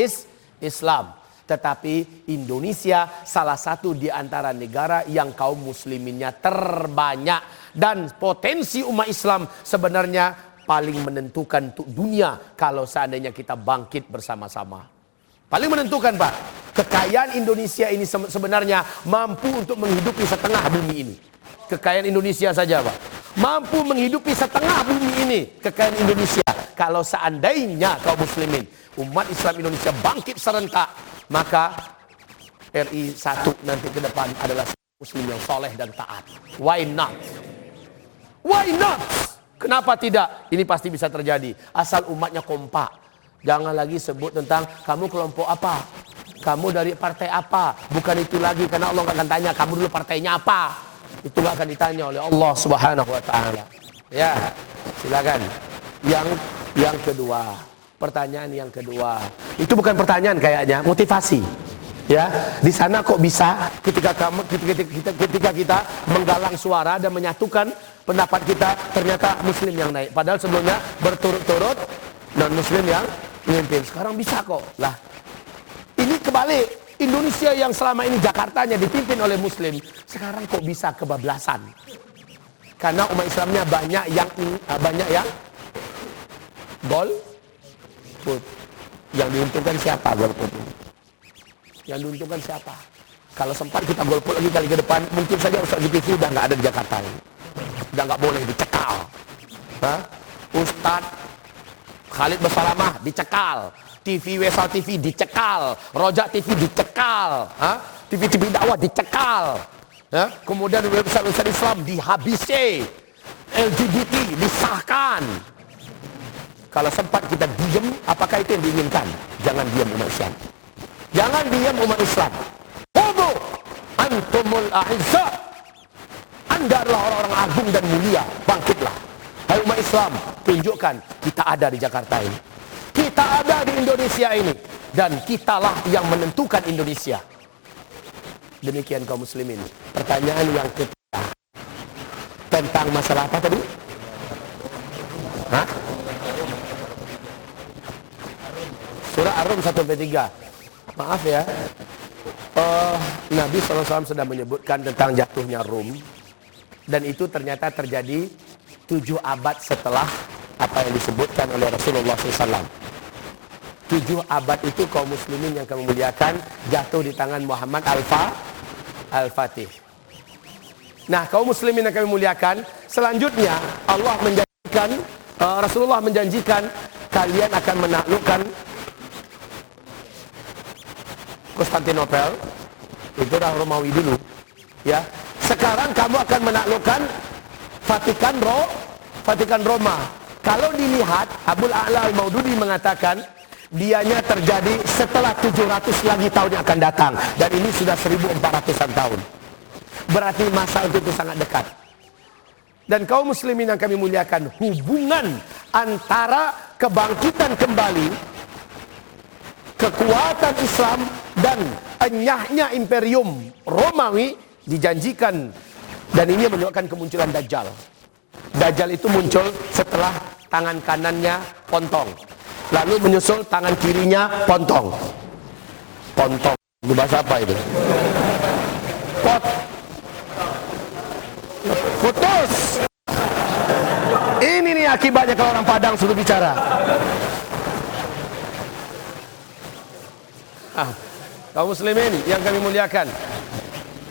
Islam, tetapi Indonesia salah satu di antara negara yang kaum musliminnya terbanyak dan potensi umat Islam sebenarnya paling menentukan untuk dunia kalau seandainya kita bangkit bersama-sama. Paling menentukan, Pak. Kekayaan Indonesia ini sebenarnya mampu untuk menghidupi setengah bumi ini. Kekayaan Indonesia saja, Pak. Mampu menghidupi setengah bumi ini. Kekayaan Indonesia. Kalau seandainya kaum muslimin, umat Islam Indonesia bangkit serentak, maka RI 1 nanti ke depan adalah muslim yang soleh dan taat. Why not? Why not? Kenapa tidak? Ini pasti bisa terjadi. Asal umatnya kompak. Jangan lagi sebut tentang kamu kelompok apa, kamu dari partai apa. Bukan itu lagi, karena Allah akan tanya kamu dulu partainya apa. Itu akan ditanya oleh Allah Subhanahu wa taala. Ya, silakan. Yang kedua, pertanyaan yang kedua. Itu bukan pertanyaan kayaknya, motivasi. Ya, di sana kok bisa ketika kita menggalang suara dan menyatukan pendapat kita, ternyata muslim yang naik. Padahal sebelumnya berturut-turut non muslim yang memimpin. Sekarang bisa kok. Lah, ini kebalik. Indonesia yang selama ini Jakartanya dipimpin oleh muslim, sekarang kok bisa kebablasan? Karena umat Islamnya banyak yang golput. Yang diuntungkan siapa golput? Yang diuntungkan siapa? Kalau sempat kita golput lagi kali ke depan, mungkin saja Ustaz Zulkifli udah nggak ada di Jakarta ini. Udah nggak boleh dicekal. Ustadz Khalid Bersalamah dicekal. TV Wesal TV dicekal, Rojak TV dicekal, TV-TV dakwah dicekal, kemudian website Islam dihabisi, LGBT disahkan. Kalau sempat kita diam, apakah itu yang diinginkan? Jangan diam umat Islam. Jangan diam umat Islam. Qumu antumul a'izza. Anda adalah orang-orang agung dan mulia, bangkitlah. Hai umat Islam, tunjukkan kita ada di Jakarta ini. Kita ada di Indonesia ini. Dan kitalah yang menentukan Indonesia. Demikian kaum muslimin. Pertanyaan yang ketiga. Tentang masalah apa tadi? Surah Ar-Rum 1-3. Maaf ya. Nabi SAW sedang menyebutkan tentang jatuhnya Rum. Dan itu ternyata terjadi 7 abad setelah apa yang disebutkan oleh Rasulullah SAW. 7 abad itu kaum muslimin yang kami muliakan jatuh di tangan Muhammad Al-Fatih. Nah, kaum muslimin yang kami muliakan, selanjutnya Allah menjanjikan, Rasulullah menjanjikan kalian akan menaklukkan Konstantinopel. Itu dah Romawi dulu, ya. Sekarang kamu akan menaklukkan Vatikan Roma. Kalau dilihat, Abul A'la Al-Maududi mengatakan dianya terjadi setelah 700 lagi tahun yang akan datang. Dan ini sudah 1400-an tahun. Berarti masa itu sangat dekat. Dan kaum muslimin yang kami muliakan, hubungan antara kebangkitan kembali, kekuatan Islam dan enyahnya imperium Romawi dijanjikan. Dan ini menunjukkan kemunculan Dajjal. Dajjal itu muncul setelah tangan kanannya pontong. Lalu menyusul tangan kirinya pontong. Pontong. Itu bahasa apa itu? Putus. Ini nih akibatnya kalau orang Padang suruh bicara. Kaum muslimin yang kami muliakan.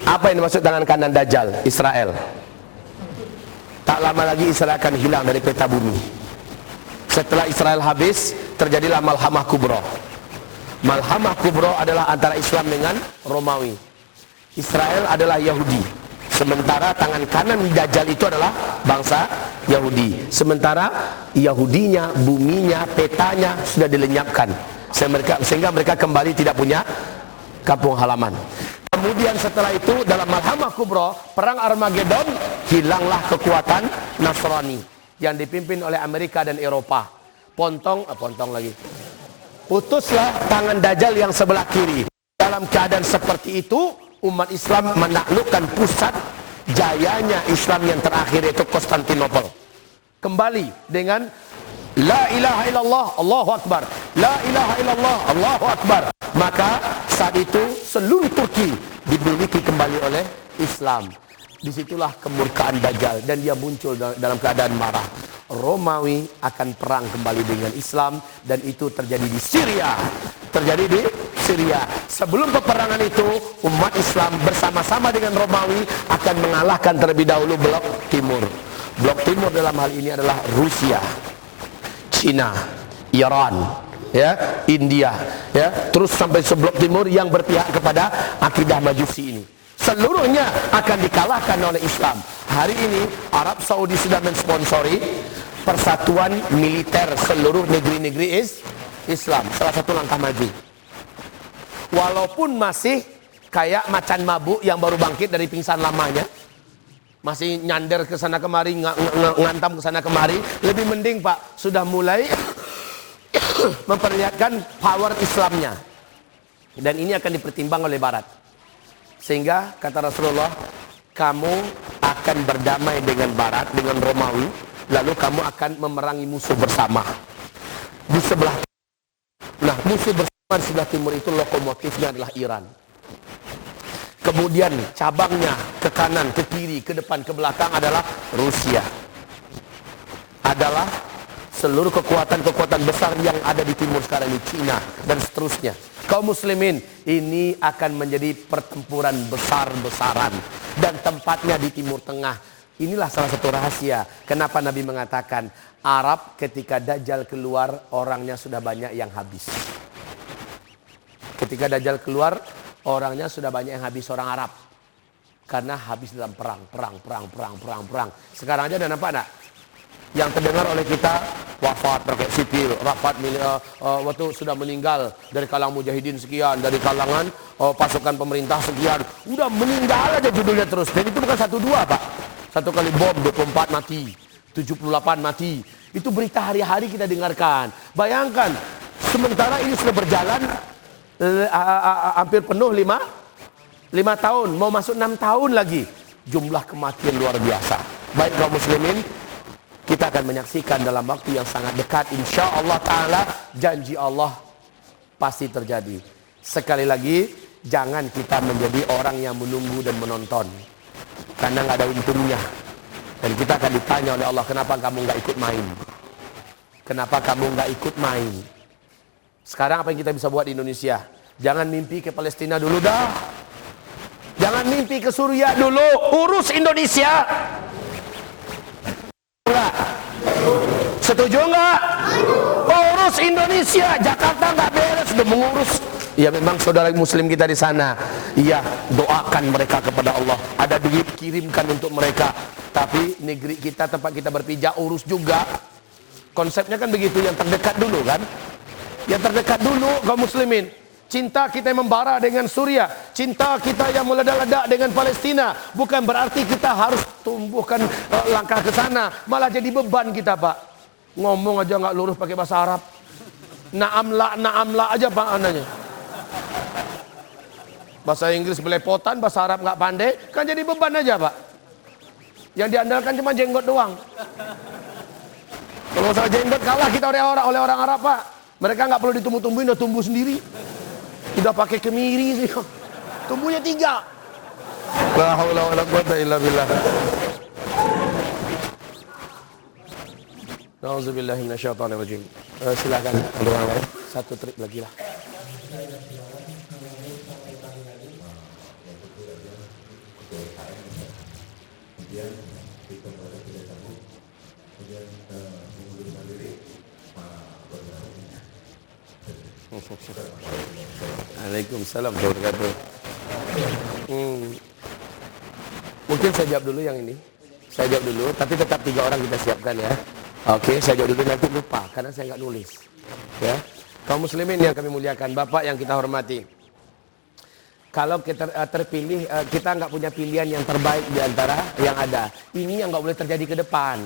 Apa yang dimaksud tangan kanan Dajjal? Israel. Tak lama lagi Israel akan hilang dari peta bumi. Setelah Israel habis, terjadilah Malhamah Kubro. Malhamah Kubro adalah antara Islam dengan Romawi. Israel adalah Yahudi. Sementara tangan kanan Dajjal itu adalah bangsa Yahudi. Sementara Yahudinya, buminya, petanya sudah dilenyapkan. Sehingga mereka kembali tidak punya kampung halaman. Kemudian setelah itu dalam Malhamah Kubro, perang Armageddon, hilanglah kekuatan Nasrani yang dipimpin oleh Amerika dan Eropa. Pontong lagi. Putuslah tangan Dajjal yang sebelah kiri. Dalam keadaan seperti itu, umat Islam menaklukkan pusat jayanya Islam yang terakhir, yaitu Konstantinopel. Kembali dengan La ilaha illallah, Allahu Akbar. La ilaha illallah, Allahu Akbar. Maka saat itu seluruh Turki dimiliki kembali oleh Islam. disitulah kemurkaan Dajjal dan dia muncul dalam keadaan marah. Romawi akan perang kembali dengan Islam dan itu terjadi di Syria. Terjadi di Syria. Sebelum peperangan itu, umat Islam bersama-sama dengan Romawi akan mengalahkan terlebih dahulu blok timur. Blok timur dalam hal ini adalah Rusia, Cina, Iran, ya, India, ya, terus sampai seblok timur yang berpihak kepada akidah Majusi ini. Seluruhnya akan dikalahkan oleh Islam. Hari ini Arab Saudi sudah mensponsori persatuan militer seluruh negeri-negeri Islam. Salah satu langkah maju. Walaupun masih kayak macan mabuk yang baru bangkit dari pingsan lamanya, masih nyander ke sana kemari, ngantam ke sana kemari, lebih mending Pak sudah mulai memperlihatkan power Islamnya. Dan ini akan dipertimbang oleh Barat. Sehingga kata Rasulullah, kamu akan berdamai dengan Barat, dengan Romawi, lalu kamu akan memerangi musuh bersama. Di sebelah, nah musuh bersama di sebelah timur itu lokomotifnya adalah Iran. Kemudian cabangnya ke kanan, ke kiri, ke depan, ke belakang adalah Rusia. Adalah seluruh kekuatan-kekuatan besar yang ada di timur sekarang ini, Cina dan seterusnya. Kaum muslimin, ini akan menjadi pertempuran besar-besaran dan tempatnya di Timur Tengah. Inilah salah satu rahasia kenapa Nabi mengatakan Arab ketika Dajjal keluar orangnya sudah banyak yang habis. Ketika Dajjal keluar orangnya sudah banyak yang habis, orang Arab. Karena habis dalam perang. Sekarang aja ada nampak enggak? Yang terdengar oleh kita wafat rakyat sipil, waktu sudah meninggal dari kalangan mujahidin sekian, dari kalangan pasukan pemerintah sekian, udah meninggal aja judulnya terus. Dan itu bukan 1-2 Pak, satu kali bom 24 mati, 78 mati, itu berita hari-hari kita dengarkan. Bayangkan sementara ini sudah berjalan hampir penuh 5 tahun, mau masuk 6 tahun lagi, jumlah kematian luar biasa. Baik kaum muslimin, kita akan menyaksikan dalam waktu yang sangat dekat, insya Allah Ta'ala, janji Allah pasti terjadi. Sekali lagi, jangan kita menjadi orang yang menunggu dan menonton, karena nggak ada untungnya. Dan kita akan ditanya oleh Allah, kenapa kamu nggak ikut main? Kenapa kamu nggak ikut main? Sekarang apa yang kita bisa buat di Indonesia? Jangan mimpi ke Palestina dulu dah. Jangan mimpi ke Suriah dulu, urus Indonesia. Setuju enggak? Urus Indonesia, Jakarta enggak beres, sudah mengurus. Ya memang saudara muslim kita di sana. Iya, doakan mereka kepada Allah. Ada duit kirimkan untuk mereka. Tapi negeri kita, tempat kita berpijak, urus juga. Konsepnya kan begitu, yang terdekat dulu kan? Yang terdekat dulu kaum muslimin. Cinta kita yang membara dengan Suriah, cinta kita yang meledak-ledak dengan Palestina, bukan berarti kita harus tumbuhkan langkah ke sana, malah jadi beban kita Pak. Ngomong aja nggak lurus pakai bahasa Arab. Naamla aja Pak ananya. Bahasa Inggris belepotan, bahasa Arab nggak pandai, kan jadi beban aja Pak. Yang diandalkan cuma jenggot doang. Kalau masalah jenggot kalah kita oleh orang Arab Pak. Mereka nggak perlu ditumbuh-tumbuhin, udah tumbuh sendiri. Udah pakai kemiri sih. Tumbuhnya 3. La haula wala quwata illa billah. Nauzubillahi minasyaitonirrajim. Silakan orang lain. Satu trik lagi lah. Waalaikumsalam warahmatullahi wabarakatuh. Mungkin saya jawab dulu yang ini. Saya jawab dulu, tapi tetap 3 orang kita siapkan ya. Oke, saya jawab dulu, nanti lupa karena saya nggak nulis. Ya, kaum muslimin yang kami muliakan, bapak yang kita hormati. Kalau kita terpilih, kita nggak punya pilihan yang terbaik di antara yang ada. Ini yang nggak boleh terjadi ke depan.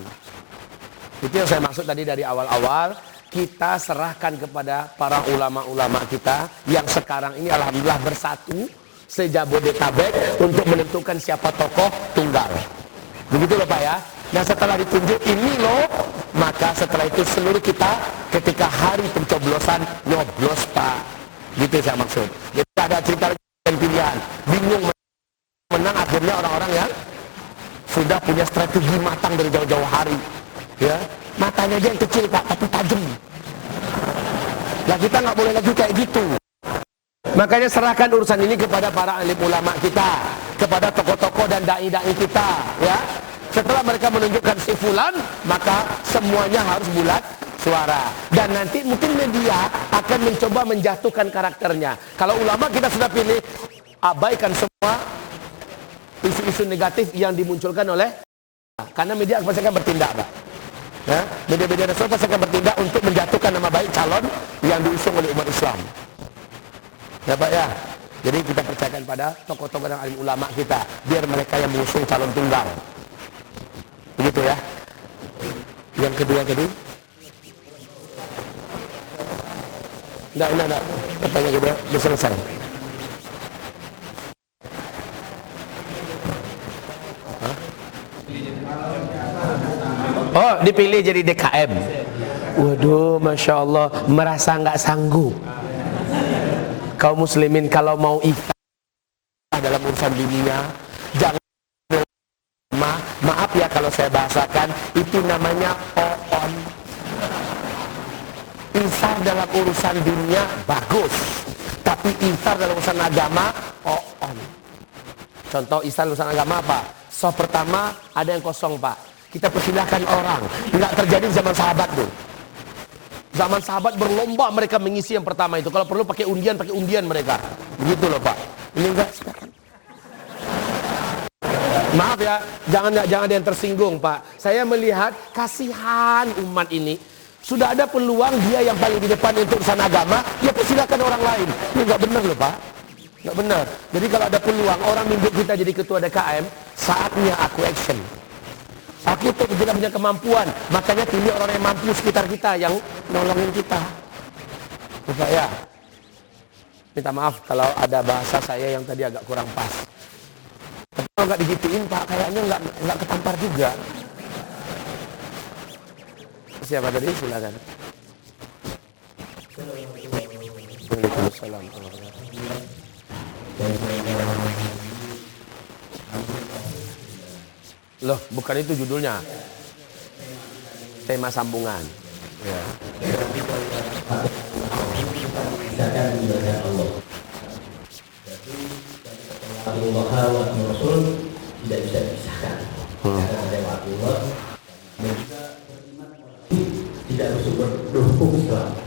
Itu yang saya maksud tadi dari awal-awal. Kita serahkan kepada para ulama-ulama kita yang sekarang ini alhamdulillah bersatu se-Jabodetabek untuk menentukan siapa tokoh tunggal. Begitu loh Pak ya. Nah setelah ditunjuk ini loh, maka setelah itu seluruh kita ketika hari pencoblosan nyoblos Pak. Gitu saya maksud. Jadi ada cerita dan pilihan. Bingung menang akhirnya orang-orang yang sudah punya strategi matang dari jauh-jauh hari. Ya, matanya aja yang kecil Pak, tapi tajam. Nah kita nggak boleh lagi kayak gitu. Makanya serahkan urusan ini kepada para alim ulama kita, kepada tokoh-tokoh dan dai-dai kita, ya. Setelah mereka menunjukkan si fulan, maka semuanya harus bulat suara. Dan nanti mungkin media akan mencoba menjatuhkan karakternya. Kalau ulama kita sudah pilih, abaikan semua isu-isu negatif yang dimunculkan oleh, karena media pasti akan bertindak, Pak. Ya, media-media nasional pasti akan bertindak untuk menjatuhkan nama baik calon yang diusung oleh umat Islam. Ya Pak ya. Jadi kita percayakan pada tokoh-tokoh dan alim ulama kita, biar mereka yang mengusung calon tunggal. Begitu ya. Yang kedua tadi. Enggak. Pertanyaan kedua sudah selesai. Hah? Oh, dipilih jadi DKM. Waduh, Masya Allah, merasa nggak sanggup. Kaum muslimin kalau mau ikhlas dalam urusan dunia, jangan maaf ya kalau saya bahasakan, itu namanya on. Insar dalam urusan dunia bagus, tapi insar dalam urusan agama on. Contoh insar dalam urusan agama apa? So pertama ada yang kosong Pak, kita persilahkan orang. Nggak terjadi zaman sahabat tuh. Zaman sahabat berlomba mereka mengisi yang pertama itu. Kalau perlu pakai undian mereka. Begitu loh Pak. Ini enggak. Maaf ya, jangan ada yang tersinggung Pak. Saya melihat kasihan umat ini. Sudah ada peluang dia yang paling di depan untuk urusan agama, ya persilakan orang lain. Ini enggak benar loh Pak. Enggak benar. Jadi kalau ada peluang orang nunjuk kita jadi ketua DKM, saatnya aku action. Aku tuh tidak punya kemampuan, makanya pilih orang yang mampu sekitar kita yang nolongin kita. Bapak ya, minta maaf kalau ada bahasa saya yang tadi agak kurang pas. Tapi kalau nggak digituin Pak, kayaknya nggak ketampar juga. Siapa tadi? Silakan. Waalaikumsalam. Loh, bukan itu judulnya. Tema sambungan. Ya. Allah wa Rasul tidak bisa dipisahkan. Karena ada Allah dan juga beriman tidak harus berdukung Islam.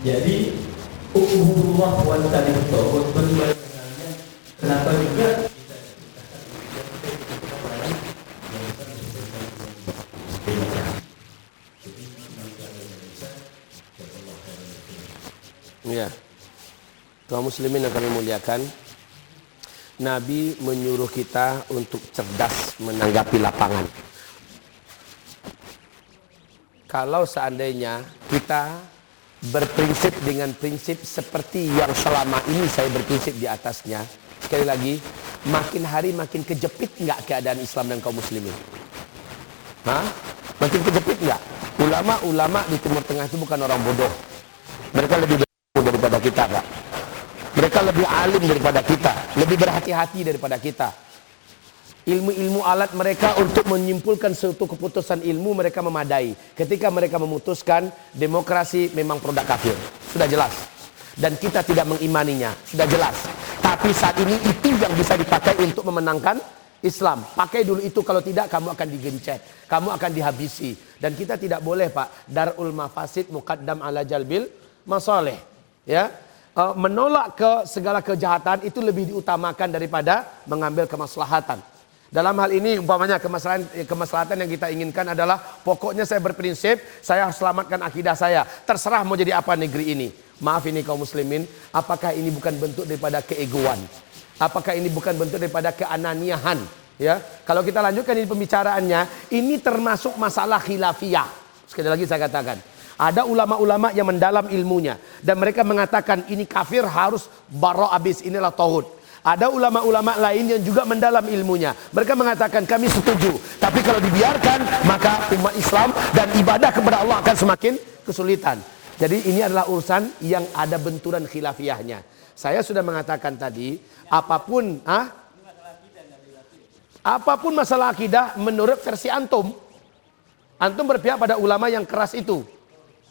Jadi hukumullah wa ta'ala betul kenapa juga ya. Kaum muslimin yang kami muliakan, Nabi menyuruh kita untuk cerdas menanggapi lapangan. Kalau seandainya kita berprinsip dengan prinsip seperti yang selama ini saya berprinsip di atasnya, sekali lagi, makin hari makin kejepit nggak keadaan Islam dan kaum muslimin? Hah? Makin kejepit nggak? Ulama-ulama di Timur Tengah itu bukan orang bodoh. Mereka lebih berilmu daripada kita, Pak. Mereka lebih alim daripada kita, lebih berhati-hati daripada kita. Ilmu-ilmu alat mereka untuk menyimpulkan suatu keputusan ilmu mereka memadai. Ketika mereka memutuskan demokrasi memang produk kafir, sudah jelas. Dan kita tidak mengimaninya, sudah jelas. Tapi saat ini itu yang bisa dipakai untuk memenangkan Islam. Pakai dulu itu, kalau tidak kamu akan digencet, kamu akan dihabisi. Dan kita tidak boleh Pak, darul mafasid muqaddam ala jalbil masalih. Ya. Menolak ke segala kejahatan itu lebih diutamakan daripada mengambil kemaslahatan. Dalam hal ini umpamanya kemaslahatan yang kita inginkan adalah pokoknya saya berprinsip, saya selamatkan akidah saya. Terserah mau jadi apa negeri ini. Maaf ini kaum muslimin, apakah ini bukan bentuk daripada keegoan? Apakah ini bukan bentuk daripada keananiahan? Ya, kalau kita lanjutkan ini pembicaraannya, ini termasuk masalah khilafiyah. Sekali lagi saya katakan, ada ulama-ulama yang mendalam ilmunya dan mereka mengatakan ini kafir, harus bara habis, inilah tauhid. Ada ulama-ulama lain yang juga mendalam ilmunya. Mereka mengatakan kami setuju, tapi kalau dibiarkan maka umat Islam dan ibadah kepada Allah akan semakin kesulitan. Jadi ini adalah urusan yang ada benturan khilafiyahnya. Saya sudah mengatakan tadi, apapun Apapun masalah akidah menurut versi antum berpihak pada ulama yang keras itu.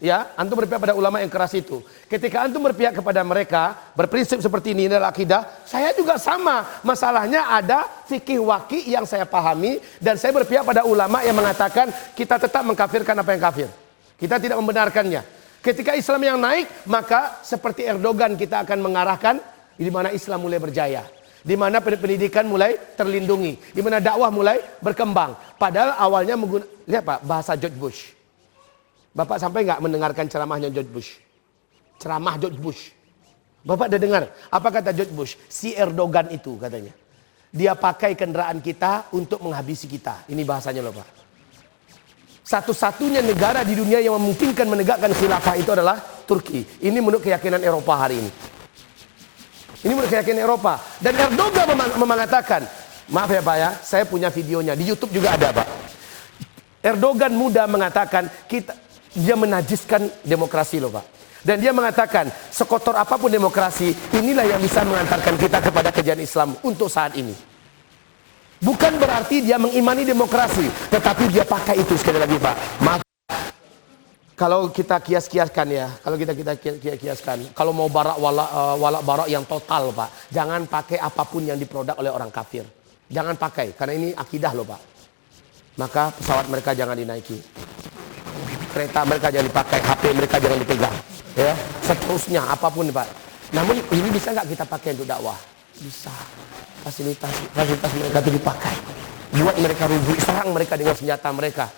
Ya, antum berpihak pada ulama yang keras itu. Ketika antum berpihak kepada mereka, berprinsip seperti ini adalah akidah, saya juga sama. Masalahnya ada fikih waqi yang saya pahami dan saya berpihak pada ulama yang mengatakan kita tetap mengkafirkan apa yang kafir. Kita tidak membenarkannya. Ketika Islam yang naik, maka seperti Erdogan kita akan mengarahkan di mana Islam mulai berjaya. Di mana pendidikan mulai terlindungi, di mana dakwah mulai berkembang. Padahal awalnya lihat Pak, bahasa George Bush. Bapak sampai nggak mendengarkan ceramahnya George Bush? Ceramah George Bush. Bapak udah dengar? Apa kata George Bush? Si Erdogan itu katanya. Dia pakai kendaraan kita untuk menghabisi kita. Ini bahasanya loh Pak. Satu-satunya negara di dunia yang memungkinkan menegakkan khilafah itu adalah Turki. Ini menurut keyakinan Eropa hari ini. Ini menurut keyakinan Eropa. Dan Erdogan mengatakan, maaf ya Pak ya, saya punya videonya. Di YouTube juga ada Pak. Erdogan muda mengatakan, dia menajiskan demokrasi loh Pak. Dan dia mengatakan, sekotor apapun demokrasi, inilah yang bisa mengantarkan kita kepada kejayaan Islam untuk saat ini. Bukan berarti dia mengimani demokrasi, tetapi dia pakai itu sekali lagi Pak. Maaf. Kalau kita kias-kiaskan ya, kalau mau walak barak yang total Pak, jangan pakai apapun yang diproduk oleh orang kafir. Jangan pakai, karena ini akidah loh Pak. Maka pesawat mereka jangan dinaiki, kereta mereka jangan dipakai, HP mereka jangan dipegang, ya, seterusnya apapun Pak. Namun ini bisa nggak kita pakai untuk dakwah? Bisa. Fasilitas mereka itu dipakai, buat mereka rugi, serang mereka dengan senjata mereka.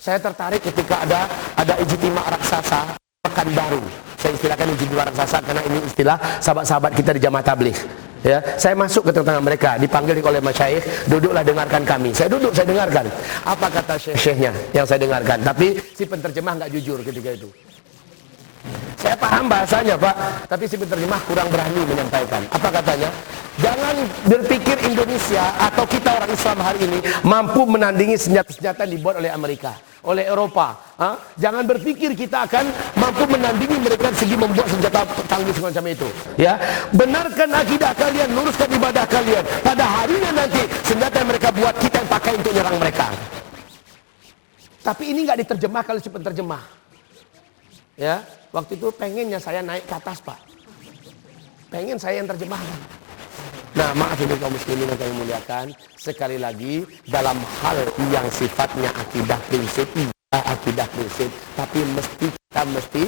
Saya tertarik ketika ada ijtima raksasa Pekanbaru. Saya istilahkan ijtima raksasa karena ini istilah sahabat-sahabat kita di Jamaah Tabligh. Ya, saya masuk ke tengah-tengah mereka, dipanggil oleh masyayikh, duduklah dengarkan kami. Saya duduk, saya dengarkan. Apa kata syekhnya yang saya dengarkan? Tapi si penterjemah nggak jujur ketika itu. Saya paham bahasanya Pak, tapi si penterjemah kurang berani menyampaikan. Apa katanya? Jangan berpikir Indonesia atau kita orang Islam hari ini mampu menandingi senjata-senjata yang dibuat oleh Amerika, oleh Eropa. Jangan berpikir kita akan mampu menandingi mereka segi membuat senjata tangguh semacam itu. Ya, benarkan akidah kalian, luruskan ibadah kalian. Pada harinya nanti senjata yang mereka buat kita yang pakai untuk nyerang mereka. Tapi ini nggak diterjemah kalau si penterjemah. Ya, waktu itu pengennya saya naik ke atas Pak. Pengen saya yang terjemahkan. Nah maaf ini kaum muslimin yang kami muliakan. Sekali lagi dalam hal yang sifatnya akidah prinsip, tapi kita mesti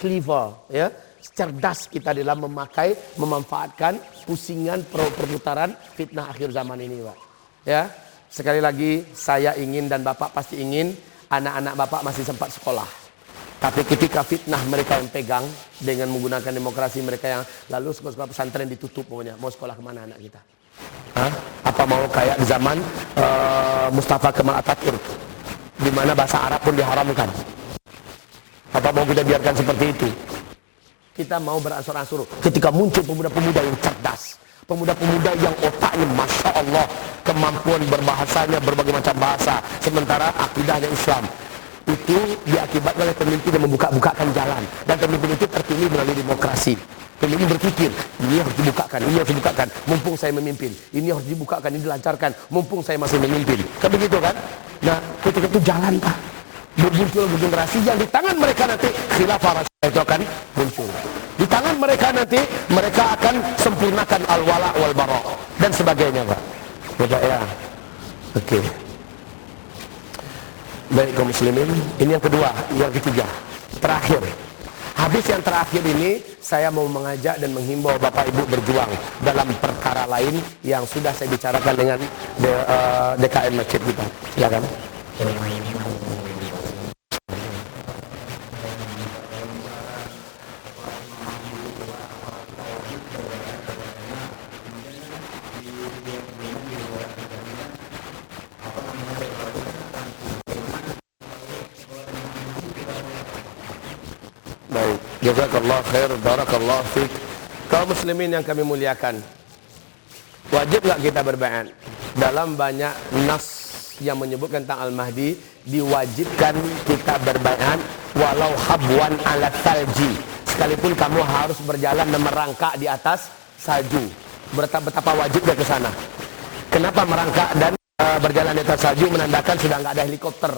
clever, ya, cerdas kita dalam memanfaatkan pusingan perputaran fitnah akhir zaman ini Pak. Ya, sekali lagi saya ingin dan Bapak pasti ingin anak-anak Bapak masih sempat sekolah. Tapi ketika fitnah mereka yang pegang dengan menggunakan demokrasi mereka yang lalu sekolah-sekolah pesantren ditutup, mau sekolah kemana anak kita? Apa mau kayak di zaman Mustafa Kemal Atatürk, di mana bahasa Arab pun diharamkan? Apa mau kita biarkan seperti itu? Kita mau beransur-ansur ketika muncul pemuda-pemuda yang cerdas, pemuda-pemuda yang otaknya Masya Allah, kemampuan berbahasanya berbagai macam bahasa, sementara akidahnya Islam. Itu diakibatkan oleh pemimpin yang membuka-bukakan jalan. Dan pemimpin itu terpilih melalui demokrasi. Pemimpin berpikir, ini harus dibukakan, ini harus dibukakan, mumpung saya memimpin. Ini harus dibukakan, ini dilancarkan, mumpung saya masih memimpin. Kan begitu kan? Nah, ketika itu jalan Pak. Muncul generasi yang di tangan mereka nanti khilafah Rasulullah itu akan muncul. Di tangan mereka nanti, mereka akan sempurnakan al-wala wal-bara dan sebagainya Pak. Bapak ya. Oke. Baik kaum muslimin, ini yang kedua, yang ketiga, terakhir. Habis yang terakhir ini, saya mau mengajak dan menghimbau Bapak Ibu berjuang dalam perkara lain yang sudah saya bicarakan dengan DKM Masjid kita. Silakan. Baik, jazakallah khair, barakallah fiik. Kaum muslimin yang kami muliakan, wajib nggak kita berbaiat? Dalam banyak nas yang menyebutkan tentang Al-Mahdi, diwajibkan kita berbaiat walau habwan ala talji. Sekalipun kamu harus berjalan dan merangkak di atas salju. Betapa wajibnya ke sana. Kenapa merangkak dan berjalan di atas salju menandakan sudah nggak ada helikopter,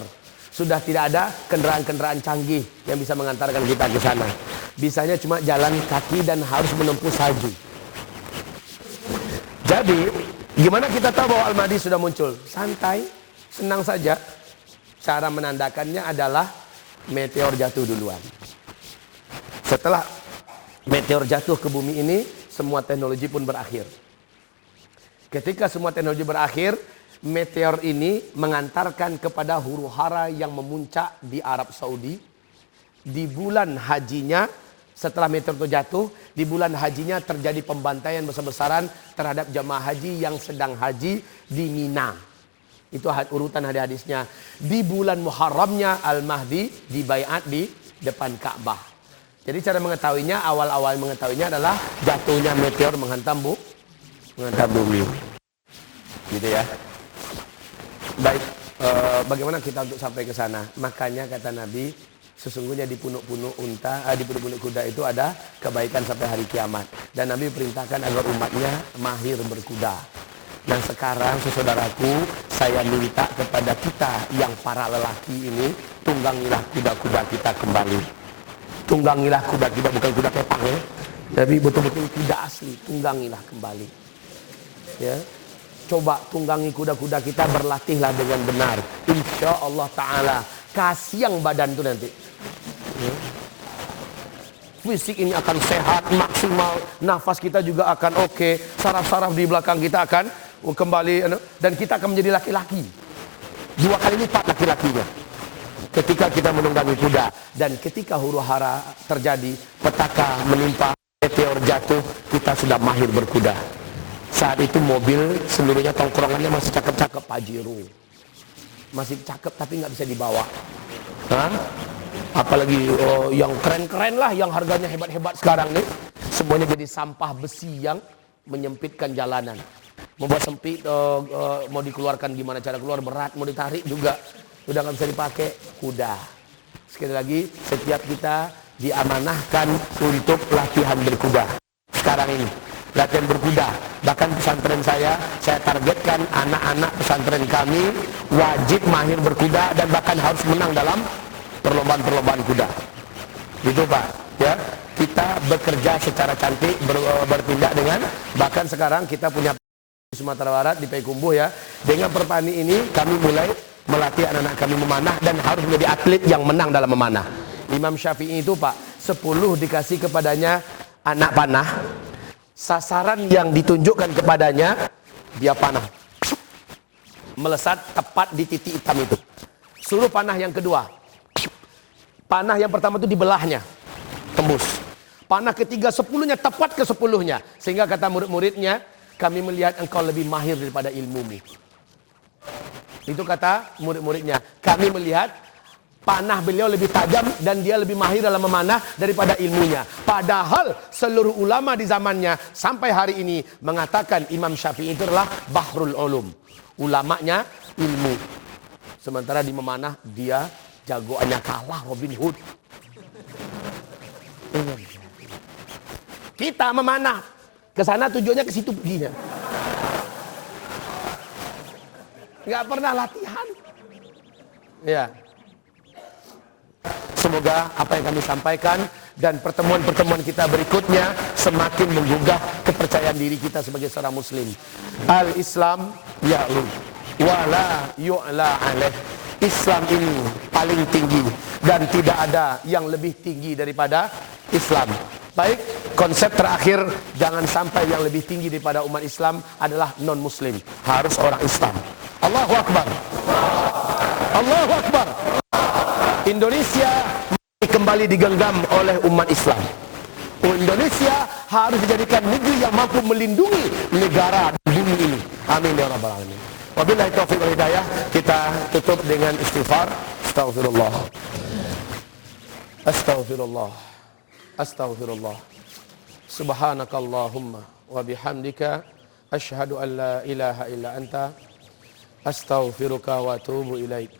sudah tidak ada kendaraan-kendaraan canggih yang bisa mengantarkan kita ke sana. Bisanya cuma jalan kaki dan harus menempuh salju. Jadi, gimana kita tahu bahwa Al-Mahdi sudah muncul? Santai, senang saja. Cara menandakannya adalah meteor jatuh duluan. Setelah meteor jatuh ke bumi ini, semua teknologi pun berakhir. Ketika semua teknologi berakhir, meteor ini mengantarkan kepada huru-hara yang memuncak di Arab Saudi. Di bulan hajinya, setelah meteor itu jatuh, di bulan hajinya terjadi pembantaian besar-besaran terhadap jamaah haji yang sedang haji di Mina. Itu urutan hadis-hadisnya. Di bulan Muharramnya Al-Mahdi dibaiat di depan Ka'bah. Jadi cara mengetahuinya, awal-awal mengetahuinya adalah jatuhnya meteor menghantam bumi. Gitu ya. Baik, bagaimana kita untuk sampai ke sana? Makanya kata Nabi, sesungguhnya di punuk-punuk unta, di punuk-punuk kuda itu ada kebaikan sampai hari kiamat. Dan Nabi perintahkan agar umatnya mahir berkuda. Nah sekarang saudaraku, saya minta kepada kita yang para lelaki ini, tunggangilah kuda-kuda kita kembali. Tunggangilah kuda kita, bukan kuda kepang ya, tapi betul-betul kuda asli, tunggangilah kembali. Ya. Coba tunggangi kuda-kuda kita, berlatihlah dengan benar. Insya Allah Ta'ala kasiang badan itu nanti. Ya. Fisik ini akan sehat, maksimal. Nafas kita juga akan oke. Saraf-saraf di belakang kita akan kembali. Dan kita akan menjadi laki-laki. 2 kali lipat laki-lakinya. Ketika kita menunggangi kuda. Dan ketika huru-hara terjadi, petaka menimpa, meteor jatuh, kita sudah mahir berkuda. Saat itu mobil seluruhnya tongkrongannya masih cakep-cakep, Pajero. Masih cakep tapi nggak bisa dibawa. Hah? Apalagi yang keren-keren lah, yang harganya hebat-hebat sekarang nih. Semuanya jadi sampah besi yang menyempitkan jalanan. Membuat sempit, mau dikeluarkan gimana cara keluar, berat, mau ditarik juga. Udah nggak bisa dipakai, kuda. Sekali lagi, setiap kita diamanahkan untuk latihan berkuda. Sekarang ini. Latihan berkuda. Bahkan pesantren saya targetkan anak-anak pesantren kami wajib mahir berkuda dan bahkan harus menang dalam perlombaan kuda. Gitu Pak, ya. Kita bekerja secara cantik, bertindak dengan, bahkan sekarang kita punya di Sumatera Barat di Payakumbuh ya. Dengan pertani ini kami mulai melatih anak-anak kami memanah dan harus menjadi atlet yang menang dalam memanah. Imam Syafi'i itu Pak, 10 dikasih kepadanya anak panah. Sasaran yang ditunjukkan kepadanya, dia panah. Melesat tepat di titik hitam itu. Suruh panah yang kedua. Panah yang pertama itu dibelahnya. Tembus. Panah ketiga 10-nya tepat ke 10-nya. Sehingga kata murid-muridnya, kami melihat engkau lebih mahir daripada ilmumu. Itu kata murid-muridnya. Kami melihat panah beliau lebih tajam dan dia lebih mahir dalam memanah daripada ilmunya. Padahal seluruh ulama di zamannya sampai hari ini mengatakan Imam Syafi'i itu adalah Bahrul Ulum. Ulamanya ilmu. Sementara di memanah dia jagoannya kalah Robin Hood. Kita memanah ke sana tujuannya ke situ perginya. Nggak pernah latihan. Ya. Semoga apa yang kami sampaikan dan pertemuan-pertemuan kita berikutnya semakin menggugah kepercayaan diri kita sebagai seorang muslim. Al-Islam ya'lu wala yu'la alaih. Islam ini paling tinggi dan tidak ada yang lebih tinggi daripada Islam. Baik, konsep terakhir, jangan sampai yang lebih tinggi daripada umat Islam adalah non-muslim. Harus orang Islam. Allahu Akbar. Allahu Akbar. Indonesia kembali digenggam oleh umat Islam. Indonesia harus dijadikan negeri yang mampu melindungi negara di bumi ini. Amin ya rabbal alamin. Wabillahi taufiq wal hidayah. Kita tutup dengan istighfar. Astaghfirullah. Astaghfirullah. Astaghfirullah. Subhanakallahumma wa bihamdika asyhadu an la ilaha illa anta astaghfiruka wa atubu ilaik.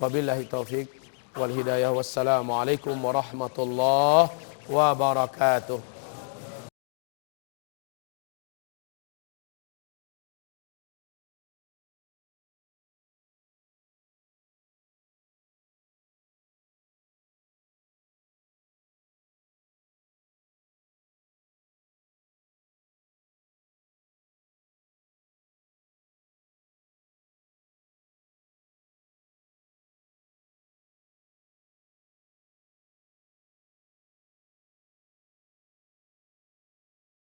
Wabillahi taufiq wal hidayah. Wassalamualaikum warahmatullahi wabarakatuh.